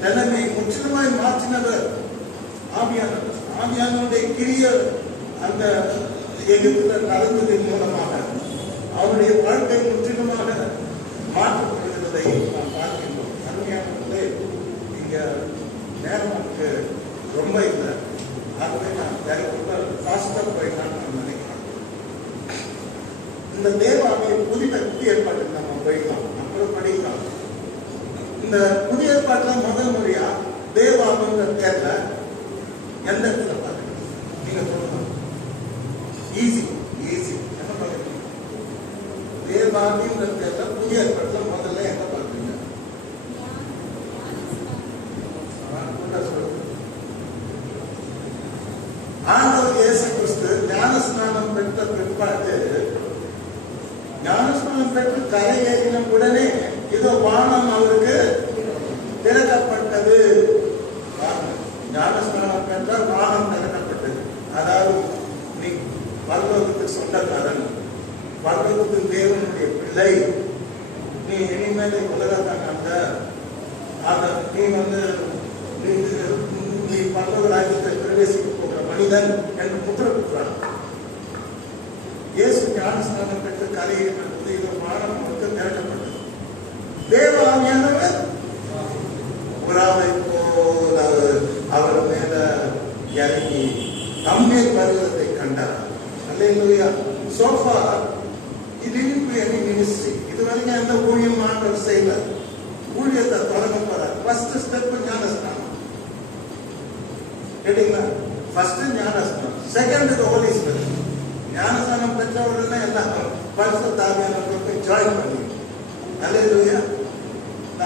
நிலைமை முற்றிலுமாய் மாற்றினவர் ஆவியானவர். ஆவியானவருடைய கிரிய அந்த எகிப்துல நடந்ததன் மூலமாக அவருடைய வாழ்க்கை முற்றிலுமாக மாற்றப்படுகிறதை நாம் பார்க்கின்றோம். அருமையானவர்களே, இங்க நேரம் நமக்கு ரொம்ப இல்லை. ஆகவே நான் வேற ஃபாஸ்டா போயிட்டான்னு நான் நினைக்கிறேன். இந்த தேவாவை புதிய ஏற்பாட்டுக்கு நம்ம போயிடலாம், அப்புறம் படிக்கலாம். இந்த புதிய ஏற்பாட்டுல முதல் முறையா தேவாவின்ற பேர்ல எந்த இடத்துல பாருங்க, நீங்க சொல்லணும். ஈஸி என்ன பாருங்க, தேவாவின்ற பேர்ல புதிய ஏற்பாட்டுல முதல்ல எங்க பாக்குறீங்க? ஆண்டவர் இயேசு கிறிஸ்து ஞானஸ்நானம் பெற்ற பிற்பாடு, ஞானஸ்நானம் பெற்று கரையேறின உடனே இதோ வானம் அவருக்கு திறக்கப்பட்டது. ஞானஸ்நானம் பெற்றால் வானம் திறக்கப்பட்டது. அதாவது நீ பரலோகத்துக்கு சொந்தக்காரன், பரலோகத்தின் தேவனுடைய பிள்ளை, நீ இனிமேல் உலகத்தாங்க நீ நீ பரலோக ராஜ்யத்தை பிரவேசிக்க போகிற மனிதன் என்று முத்திரப்படுத்துறான். இயேசு ஞானஸ்நானம் பெற்று கரையேறின வானம் அவருக்கு திறக்கப்பட்டது. தேவ ஆவியானவர் ஃபர்ஸ்ட் ஸ்டெப் ஞானஸ்நானம். கேட்டீங்களா? ஃபர்ஸ்ட் ஞானஸ்நானம், செகண்ட் ஹோலி ஸ்பிரிட். ஞானஸ்நானம் பெற்ற உடனே எல்லாம் பரிசுத்த ஆவியானவரை போய் ஜாயின் பண்ணி, அல்லேலூயா,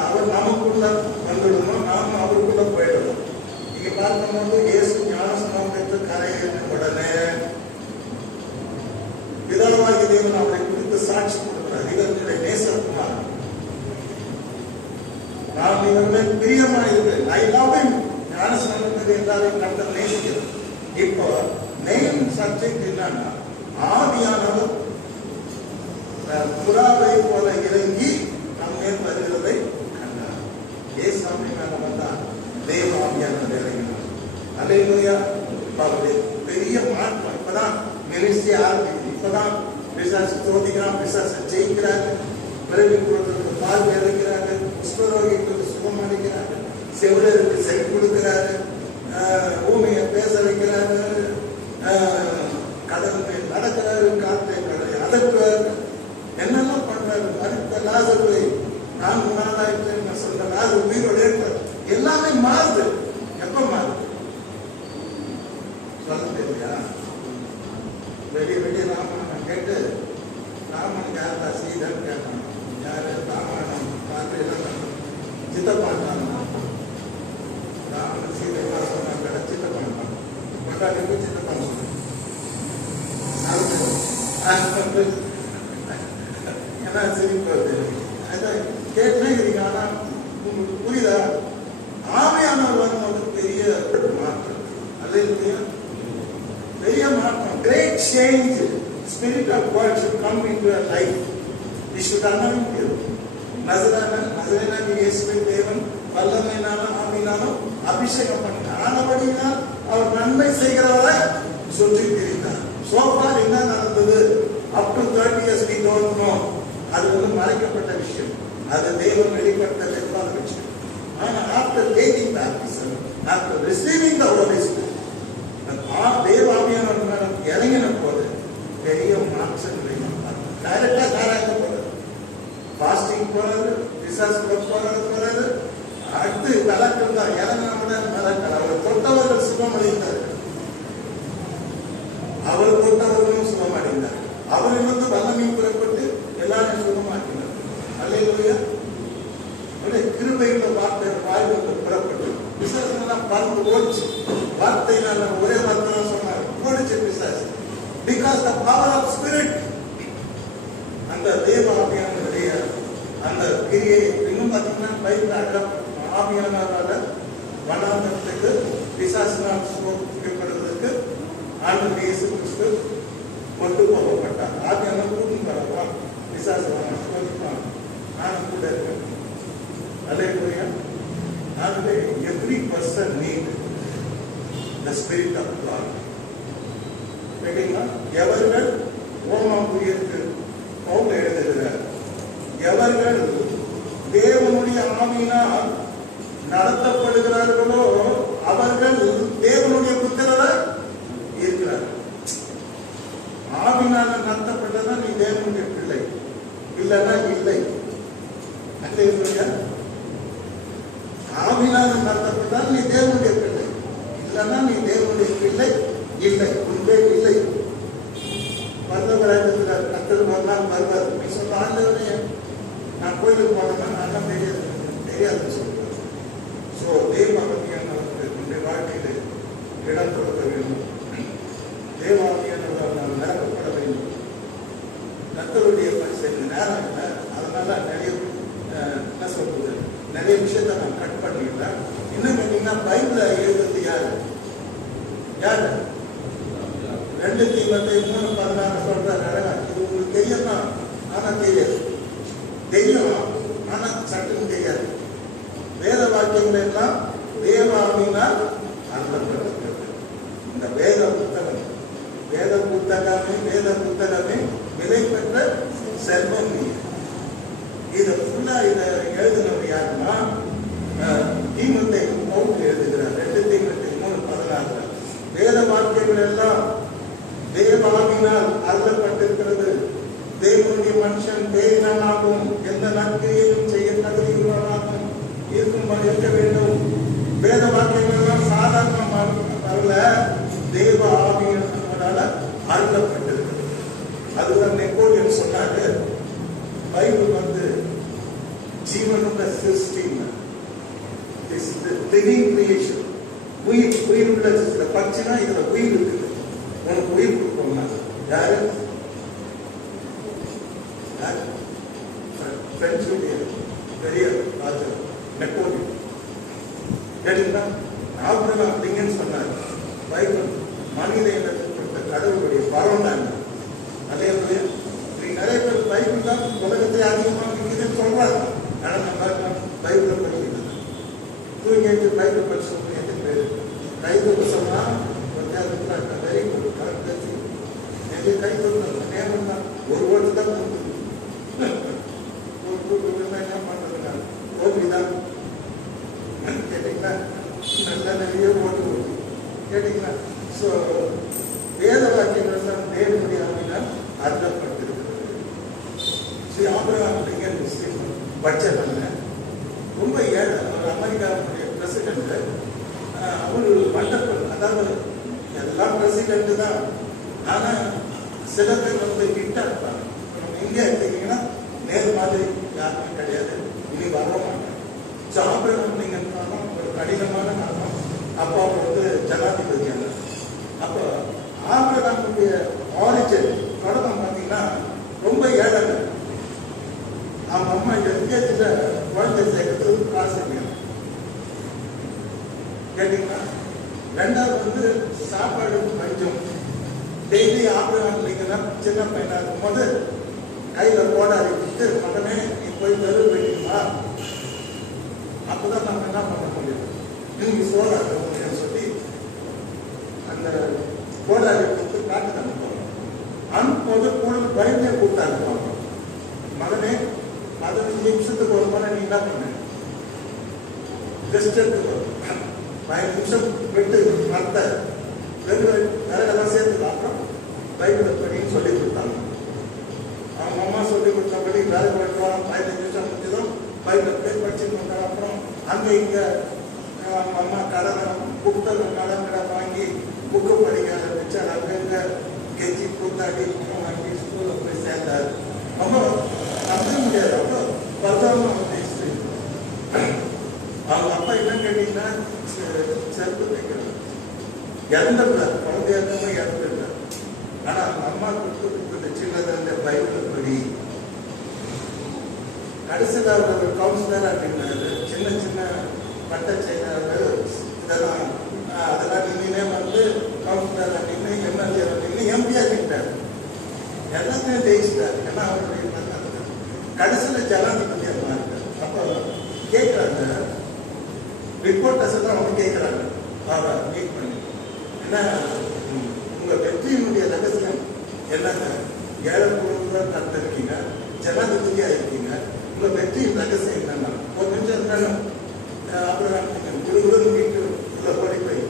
அவர் நமக்குள்ள வந்துடணும், நாம அவருக்குள்ள போயிடணும். நீங்க பார்க்கும்போது இயேசு ஞானஸ்நானம் பெற்று கரையேறின உடனே பிதாவாகிய தேவன் அவரை குறித்து சாட்சி கொடுக்கிறார். இவர்களுடைய நேசகுமார், நான் இவர்கள் பிரியமா இருக்கிறேன். I love him. ஞானஸ்நானத்துக்கு எல்லாரையும் கர்த்தர் நேசிக்கிறார். இப்போ மெயின் சப்ஜெக்ட் என்னன்னா, ஆவியானவர் புறாவை போல இறங்கி நம் மேல் வருகிறதை கண்டார். ஏசாமி மேல வந்தா தேவ ஆவியானவர் இறங்கினார். அல்லேலூயா. பெரிய மாற்றம். இப்பதான் மினிஸ்ட்ரி ஆரம்பிக்குது. இப்பதான் பிசாசு சோதிக்கிறான், பிசாசு ஜெயிக்கிறாங்க, பிறகு பார்வை அளிக்கிறாங்க, குஷ்டரோகிகளுக்கு சுகம் அளிக்கிறாங்க, செவிடருக்கு செவி கொடுக்கிறாரு, பூமியை பேச வைக்கிறாரு, கடல் மேல் நடக்கிறாரு, காற்றை கடலை அதற்கிறாரு, என்னெல்லாம் பண்றாரு. மறித்த லாசருவை 4 நாளாயிட்டு சொல்ற லாசர் உயிரோடு இருக்கிறார். எல்லாமே மாறுது. எப்ப மாறுது சொல்ல தெரியலையா? வெளியே ராமாயணம் கேட்டு, ராமன் யாரா சீதன் கேட்டான், யாரு ராமாயணம் பார்த்து எல்லாம் சித்தப்பான் ராமன் சீதை சொன்னாங்க, சித்தப்பான் கொண்டாடி சித்தப்பான் சொன்னாங்க. ஏன்னா சிரிப்பு அதான் கேட்டே. ஆனா உங்களுக்கு புரியுதா? ஆவியானவர் வரும்போது பெரிய மாற்றம். அல்லேலூயா. பெரிய மாற்றம். Great change. Spirit of God should come into your life. He should anoint you. நசரேயனாகிய இயேசுவின் தேவன் வல்லமையினாலும் ஆவியினாலும் அபிஷேகம் பண்ணினார். ஆனபடியினால் அவர் நன்மை செய்கிறவரை சுற்றி திரிந்தார். சோஃபார் என்ன நடந்தது? up to 30 years we don't know. அது மறைக்கப்பட்ட விஷயம். அது தேவன் வெளிப்படுத்த வைப்பாத விஷயம். ஆனா after taking baptism, after receiving the Holy Spirit, தேவ ஆவியானவர் இறங்கின போது பெரிய மாற்றங்களை டைரக்டா தாராங்க போறாரு. பாஸ்டிங் போறாரு, பிசாசுக்கு போறாரு. அடுத்து கலக்கம் தான். இறங்கின மலக்கள் அவர் தொட்டவர்கள் சுகம் அடைந்தார்கள். அவர் தொட்டவர்களும் சுகம் அடைந்தார். அவரிலிருந்து வல்லமையும் புறப்பட்டு எல்லாரும் சுகமாக்கினார். அல்லேலூயா. கிருபையுள்ள வார்த்தை வாய்ப்பு புறப்பட்டு பிசாசுலாம் பறந்து ஓடிச்சு. வார்த்தையினால ஒரே வார்த்தை தான் சொன்னார், ஓடிச்சு பிசாசு. Because the power of spirit, அந்த தேவ ஆவியானவருடைய அந்த கிரியை. இன்னும் பார்த்தீங்கன்னா பைபிள் ஆவியானவரால வனாந்தரத்துக்கு பிசாசுனால் சுகப்படுவதற்கு ஆண்டவர் இயேசு கிறிஸ்து கொண்டு போகப்பட்டார். ஆவியானவர் கூட்டம் வரவா பிசாசு சோதிப்பான், நான் கூட இருக்கேன். அல்லேலூயா. ஆகவே every person need the spirit of God. கேட்டீங்களா? எவர்கள் ரோமாபுரியருக்கு பவுல் எழுதுகிறார், எவர்கள் தேவனுடைய ஆவியினால் நடத்தப்படுகிறார்களோ அவர்கள் தேவனுடைய புத்திரராய் இருக்கிறார். ஆவியினால நடத்தப்பட்டதா நீ தேவனுடைய பிள்ளை, இல்லைன்னா இல்லை. அல்லேலூயா. ஆவியினால நடத்தப்பட்டால் நீ தேவனுடைய பிள்ளை, இல்லைன்னா நீ தேவனுடைய பிள்ளை இல்லை, உண்மை இல்லை. வந்தவராக கத்தர் வந்தால் வருவார். நீ சொல்ல ஆண்டவனே நான் கோயிலுக்கு போனேன்னா நான் தெரியாதுன்னு சொல்லுவேன். ஸோ தேவாவியானவருக்கு உன்னுடைய வாழ்க்கையில் இடம் கொடுக்க வேண்டும். தேவாவியானவர் நாம் நிரப்பப்பட வேண்டும். கத்தருடைய பரிசு நேரம் இல்லை. அதனால என்ன சொல்றது, நிறைய விஷயத்த நான் கட் பண்ணிடுறேன். இன்னும் கேட்டீங்கன்னா பைபிள எழுதுறது யாரு? 2 தீமோத்தேயு 3:16 சொல்றாரு. இது உங்களுக்கு தெரியுமா? ஆனா தெரியாது. தெரியும், ஆனா சட்டுன்னு தெரியாது. வேத வாக்கியங்கள் எல்லாம் தேவாவினால் அருளப்பட்டிருக்கிறது. இந்த வேத புத்தகமே விலை பெற்ற செல்வம். இதை ஃபுல்லா இதை எழுதினவர் யாருன்னா தீமோத்தேயு பவுல் எழுதுகிறார். 2 தீமோத்தேயு 3:16 வேத வாக்கியங்கள் எல்லாம் தேவாவினால் அருளப்பட்டிருக்கிறது. தேவனுடைய மனுஷன் தேவனாகவும் எந்த நற்கிரியையும் செய்ய தகுதியுள்ளவனாகவும் இருக்கும்படி இருக்க வேண்டும். சிருஷ்டிங்க. This is the living creation. உயிர் உள்ள சில பட்சினா இதுல உயிர் இருக்குது. உனக்கு உயிர் கொடுப்போம்னா யாரு? பிரெஞ்சுடைய பெரிய ராஜா நெப்போலியன். கேட்டீங்கன்னா ஆபிரகாம் அப்படிங்கன்னு சொன்னார். பைபிள் மனித இனத்துக்கு கொடுத்த கடவுளுடைய பரம் தான். அதே போல நிறைய பேர் பைபிள் தான் உலகத்திலே அதிகமாக இருக்குதுன்னு சொல்றாங்க. ஆனால் நம்ம பைபிளை படிக்கிறது தூங்கிட்டு பைபிள் படிச்சவங்க எது பேர் கைது சொன்னா வெரி குட் கரெக்ட். எங்க கை கொடுத்த நேரம் தான் ஒரு ஓட்டு தான் கொடுக்குது. என்ன பண்றதுங்க ஓகேதான் கேட்டீங்களா? நல்ல நிறைய ஓட்டு கொடுக்கும் கேட்டீங்களா? ஸோ வேத வாக்கியங்கள் தான் தேவனுடைய ஆவினால் அர்த்தப்பட்டிருக்கிறது. ஸ்ரீ ஆபிரகாம் அப்படிங்கிற முஸ்லீம் பட்ஜெட் ரொம்ப ஏழை. அவர் அமெரிக்காவுடைய பிரசிடென்ட். அவர் வண்டர்ஃபுல். அதாவது எல்லாம் பிரசிடென்ட் தான். ஆனால் சில பேர் வந்து கிட்ட இருப்பாங்க. நம்ம இந்தியா எடுத்தீங்கன்னா நேரு மாதிரி யாருமே கிடையாது. இனி வர மாட்டாங்க. ஸோ ஆபிரகாம் அப்படிங்கிறதுனால ஒரு கடினமான காரணம். அப்போ அவர் வந்து ஜனாதிபதியான. அப்போ ஆபிரகாமுடைய ஆரிஜின் தொடக்கம் பார்த்தீங்கன்னா ரொம்ப ஏழைங்க. அவங்க அம்மா எல்கேஜில குழந்தை சேர்க்கறதுக்கு காசு இல்லையா கேட்டீங்கன்னா. ரெண்டாவது வந்து சாப்பாடு பஞ்சம். டெய்லி ஆபிரகாம் இல்லைங்கன்னா சின்ன பையனா இருக்கும் போது கையில போடாடி விட்டு மகனே நீ போய் தெரு வைக்கணுமா? அப்பதான் நம்ம என்ன பண்ண முடியும்? நீங்க சோடா முடியும்னு சொல்லி அந்த கோடாரி கொடுத்து காட்டு அனுப்புவாங்க. அனுப்பும்போது பொழுது பயந்தே கூப்பிட்டு அனுப்புவாங்க. மகனே 15 நிமிஷத்துக்கு ஒரு முறை நீ என்ன பண்ண ரெஸ்ட் எடுத்துக்கோ. 5 நிமிஷம் விட்டு நடத்த விறகெல்லாம் சேர்த்துக்கலாம். அப்புறம் பைபிளை படின்னு சொல்லி கொடுத்தாங்க. அவங்க அம்மா சொல்லி கொடுத்தபடி விறகு வெட்டுவாங்க. 15 நிமிஷம் முடிஞ்சதும் பைபிளை போய் படிச்சுட்டு வந்தாங்க. அப்புறம் அங்கே இங்கே அவங்க அம்மா கடனை புத்தகம் கடன்களை வாங்கி புக்கு படிக்க ஆரம்பிச்சு அங்கங்க கெஞ்சி கூத்தாடி வாங்கி ஸ்கூலில் போய் சேர்ந்தார். அப்போ நம்ப முடியாது. அப்போ 10ஆம் வயசு. அவங்க அப்பா என்ன கேட்டீங்கன்னா செருப்பு தைக்கிறார். இறந்துடுறார். குழந்தையா இருக்கவங்க இறந்துடுறார். ஆனா அவங்க அம்மா கொடுத்து சின்னது அந்த பைபிள் படி கடைசியில் அவர் கவுன்சிலர் அப்படின்னாரு. சின்ன சின்ன பட்ட செயலாளர் இதெல்லாம் அதெல்லாம் நின்னே வந்து கவுன்சிலர் அப்படின்னு எம்எல்ஏ அப்படின்னு எம்பியா கிட்டார். எல்லாத்தையும் ஜெயிச்சிட்டார். ஏன்னா அவருடைய கடைசியில் ஜனாதிபதியா மாறிட்டார். அப்போ கேட்கிறாங்க ரிப்போர்ட்டர்ஸ் எல்லாம் அவங்க கேட்கிறாங்க அவரை மீட் பண்ணி, என்ன உங்க வெற்றியினுடைய ரகசியம் என்னங்க? ஏழை குழுதான் தந்திருக்கீங்க, ஜனாதிபதியா இருக்கீங்க, உங்க வெற்றியின் ரகசியம் என்னன்னா ஒரு நிமிஷம் இருந்தாலும் அப்புறம் குழுகுடன் வீட்டு உள்ள ஓடி போய்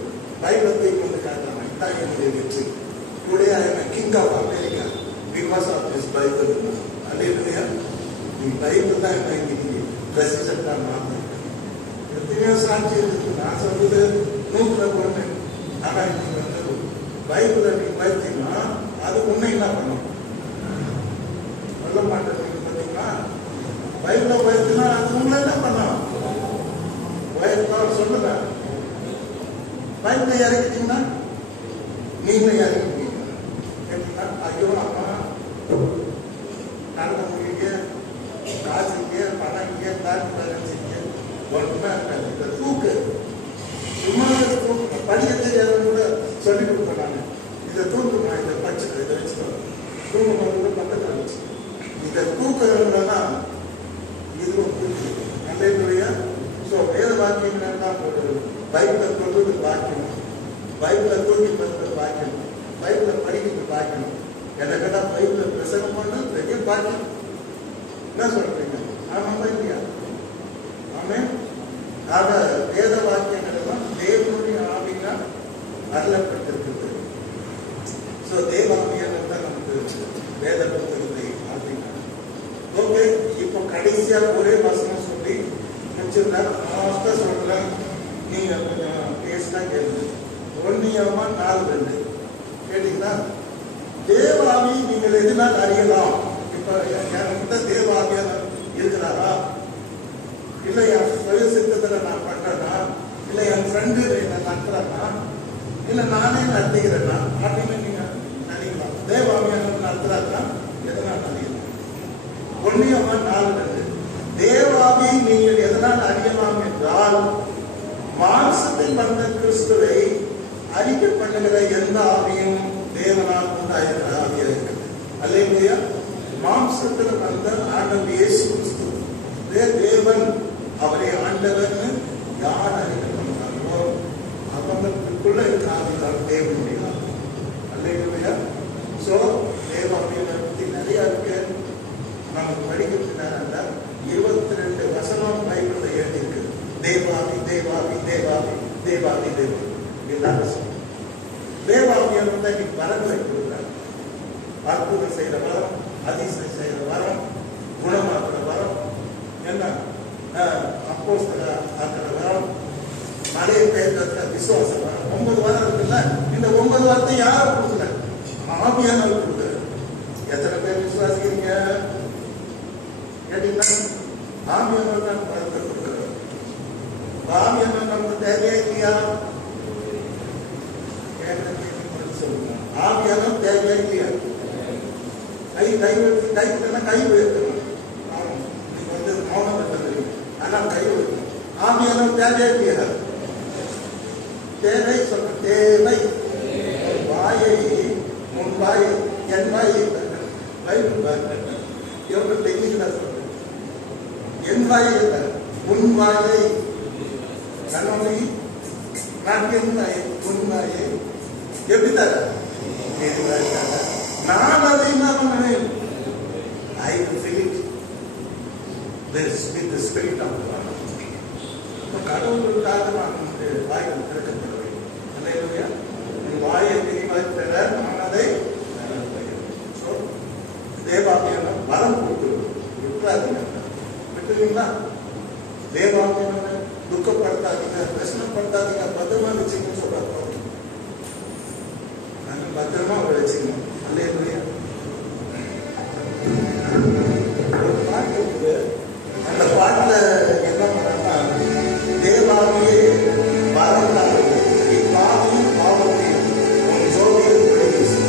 பைபிளை போய் கொண்டு காட்டுறாங்க. இதான் என்னுடைய வெற்றி. Today I am king of America because of this Bible. அல்லேலூயா. நீ பைபிள் தான் என்ன இன்னைக்கு பிரசிடென்டா மாறுது. எத்தனையோ சாட்சி இருக்கு. நான் சொல்றது 100% ஆனா இன்னைக்கு வந்து பைபிளை நீ பார்த்தீங்கன்னா அது உன்னை என்ன பண்ணும்? சொல்ல மாட்டேன். பார்த்தீங்கன்னா பைபிளை பார்த்தீங்கன்னா அது உங்களை என்ன பண்ணும்? சொல்லுங்க. பைபிளை இறக்கிட்டீங்கன்னா நீங்களே இறக்கிட்டீங்க. கேட்டீங்கன்னா ஐயோ அம்மா நடக்க முடியுங்க, காசுங்க, பணங்க, பேரன்ஸுங்க ஒன்றுமே இருக்காது. இந்த தூக்கு சும்மா தூக்கு படிக்க தெரியாதவங்க கூட சொல்லிக் கொடுப்பேன். நான் இதை தூக்குமா, இதை படிச்சுட்டு இதை வச்சுக்கணும் தூக்கும்போது பக்கத்தில் வச்சு இதை தூக்குறவங்கன்னா இதுவும் தூக்கு நல்ல. ஸோ வேத வாக்கியங்கள்னா ஒரு பைபிளை சொல்றது வாக்கியம், பைபிளை தூக்கி பண்றது வாக்கியம், பைபிளை படிக்கிறது வாக்கியம். என்ன கேட்டால் பைபிளை பிரசங்கம் பண்ணது பெரிய வாக்கியம். என்ன சொல்றீங்க? ஆமாம் இல்லையா? ஆமே. ஆக வேத வாக்கியங்கள் எல்லாம் தேவனுடைய ஆவியினால் அருளப்பட்டிருக்கிறது. ஸோ தேவாவியானது தான் நமக்கு வேத புத்தகத்தை ஆவினா. ஓகே, இப்போ கடைசியாக ஒரே வசனம் சொல்லி முடிச்சிருந்தா லாஸ்டா சொல்றேன். நீங்க கொஞ்சம் பேசினா கேள்வி. 1 யோவான் 4:2 கேட்டீங்களா? தேவாவி நீங்கள் எதனால் அறியலாம். இப்ப என்கிட்ட தேவாவியா இருக்கிறாரா? இல்லை என் சுய சித்தத்துல நான் பண்றேன்னா, இல்லை என் ஃப்ரெண்டு என்ன நடத்துறேன்னா, இல்லை நானே நடத்துகிறேன்னா அப்படின்னு நீங்க நினைக்கலாம். தேவாமியானவர் நடத்துறாருன்னா எதனால் நினைக்கலாம்? 1 யோவான் 4:2 தேவாவி நீங்கள் எதனால் அறியலாம் என்றால், மாம்சத்தில் வந்த கிறிஸ்துவை அறிக்கை பண்ணுகிற எந்த ஆவியும் தேவனால் உண்டாயிருக்கிற ஆவியா இருக்குது. அல்லேலூயா. மாம்சத்தில் வந்த ஆண்டவர் இயேசு கிறிஸ்து தேவன், அவரை ஆண்டவர்னு யார் அறிக்கை பண்றாங்களோ அவங்களுக்குள்ள இருக்கிற ஆவிதான் தேவனுடைய ஆவி. அல்லேலூயா. சோ தேவாவியை பத்தி நிறைய இருக்கு. நமக்கு படிக்கிறதுக்கு நேரம் 22 வசனம் பைபிள்ல எழுதியிருக்கு. தேவாவி தேவாவி தேவாவி தேவாவி தேவாவி எல்லாரும் தேவாவியர் இன்னைக்கு வரங்களை கொடுக்குறாங்க. அற்புதம் செய்யற வரம், அதிசயம் செய்யற வரம், குணமாக்குற வரம், என்ன அப்போஸ்தல ஆக்குற வரம், மலையை பெயர்க்கிற விசுவாச வரம். 9 வாரம் இருக்குல்ல. இந்த 9 வாரத்தை யாரை கொடுக்குற? ஆவியானவர் கொடுக்குற. எத்தனை பேர் விசுவாசிக்கிறீங்க கேட்டீங்கன்னா ஆவியானவர் தான் வரத்தை கொடுக்குறாரு. ஆவியானவர் நமக்கு தேவையா இல்லையா? ஆவியானவர் தேவையா இல்லையா? கை உயர்த்தணும். நீங்க மௌனம் இருக்கிறீங்க, ஆனால் கை உயர்த்தணும். ஆவியானவர் தேவையா இல்லையா? தேவை சொல்ற தேவை. வாயை உன் வாயை என் வாயை எவ்வளவு டெக்னிக்கலா சொல்ற. என் வாயை இல்லை, உன் வாயை. கண்ணொழி நாட்டின் வாயை, உன் வாயை எப்படி தர? நான் அதை என்ன பண்ணுவேன்? I will fill it with the spirit of God. கடவுளுக்காக நான் வாய்கள் திறக்கப்பட வேண்டும். அல்லேலூயா. வாயை தெரிவாய் பெற மனதை தேவாமியான வரம் கொடுத்து விட்டுறாதீங்க. விட்டுறீங்களா? தேவாமியான துக்கப்படுத்தாதீங்க, பிரச்சனைப்படுத்தாதீங்க, பத்திரமா வச்சுக்கணும்னு சொல்றாங்க. நாங்கள் பத்திரமா வச்சுக்கணும். அல்லேலூயா. ஒரு பாட்டு இருக்கு. அந்த பாட்டுல என்ன பண்ணா, தேவாமியே வரந்தாரு இப்பாவையும் பாவத்தையும் உன் ஜோதியில் பிரவேசி.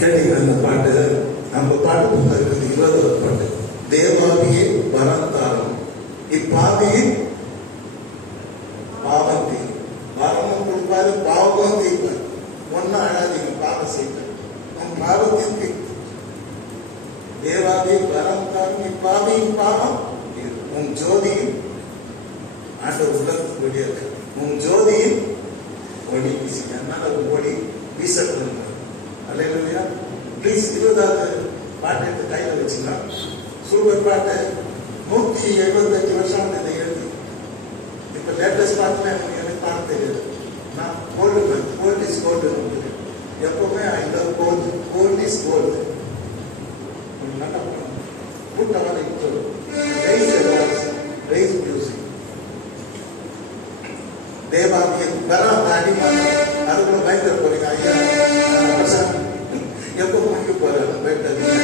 கேட்டீங்க அந்த பாட்டு. நம்ம பாட்டு புத்தகத்துக்கு 20வது பாட்டு. தேவாவியே வரந்தாரம் இப்பாவியின் பாவம் தீரும். வரமும் கொடுப்பாரு, பாவமும் தீர்ப்பார். ஒன்னும் அழாதீங்க, பாவம் செய்வார். உன் பாவத்திற்கு தேவாவியே வரந்தாரம் இப்பாவியின் பாவம் தீரும். உன் ஜோதியும் ஆண்டவர் உலகத்துக்கு வெளியே இருக்கு. உன் ஜோதியும் ஒளி வீசி, அதனால ஒளி வீசப்படுங்க. அல்லேலூயா. ப்ளீஸ் 20வது பாட்டு எடுத்து கையில் வச்சுங்க. சூப்பர் பாட்டு. 175 வருஷம் இதை எழுதி. இப்போ லேட்டஸ்ட் பாட்டுல எனக்கு பாட தெரியாது. நான் கோல்ட் இஸ் கோல்டு. எப்பவுமே இந்த கோல்ட் இஸ் கோல்டு. நல்லா கூட்டமான ரைஸ் மியூசிக் தேவாவிய வராத அடிமான அதுக்குள்ள பயங்கர போறீங்க. ஐயா எப்போ முடிக்க போறாரு பயப்படாதீங்க.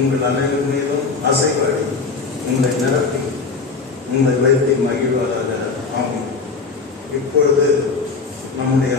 உங்கள் அனைவரும் மீதும் அசைவாடி உங்களை நிரப்பி உங்களை வைத்து மகிழ்வாராக. ஆமென். இப்பொழுது நம்முடைய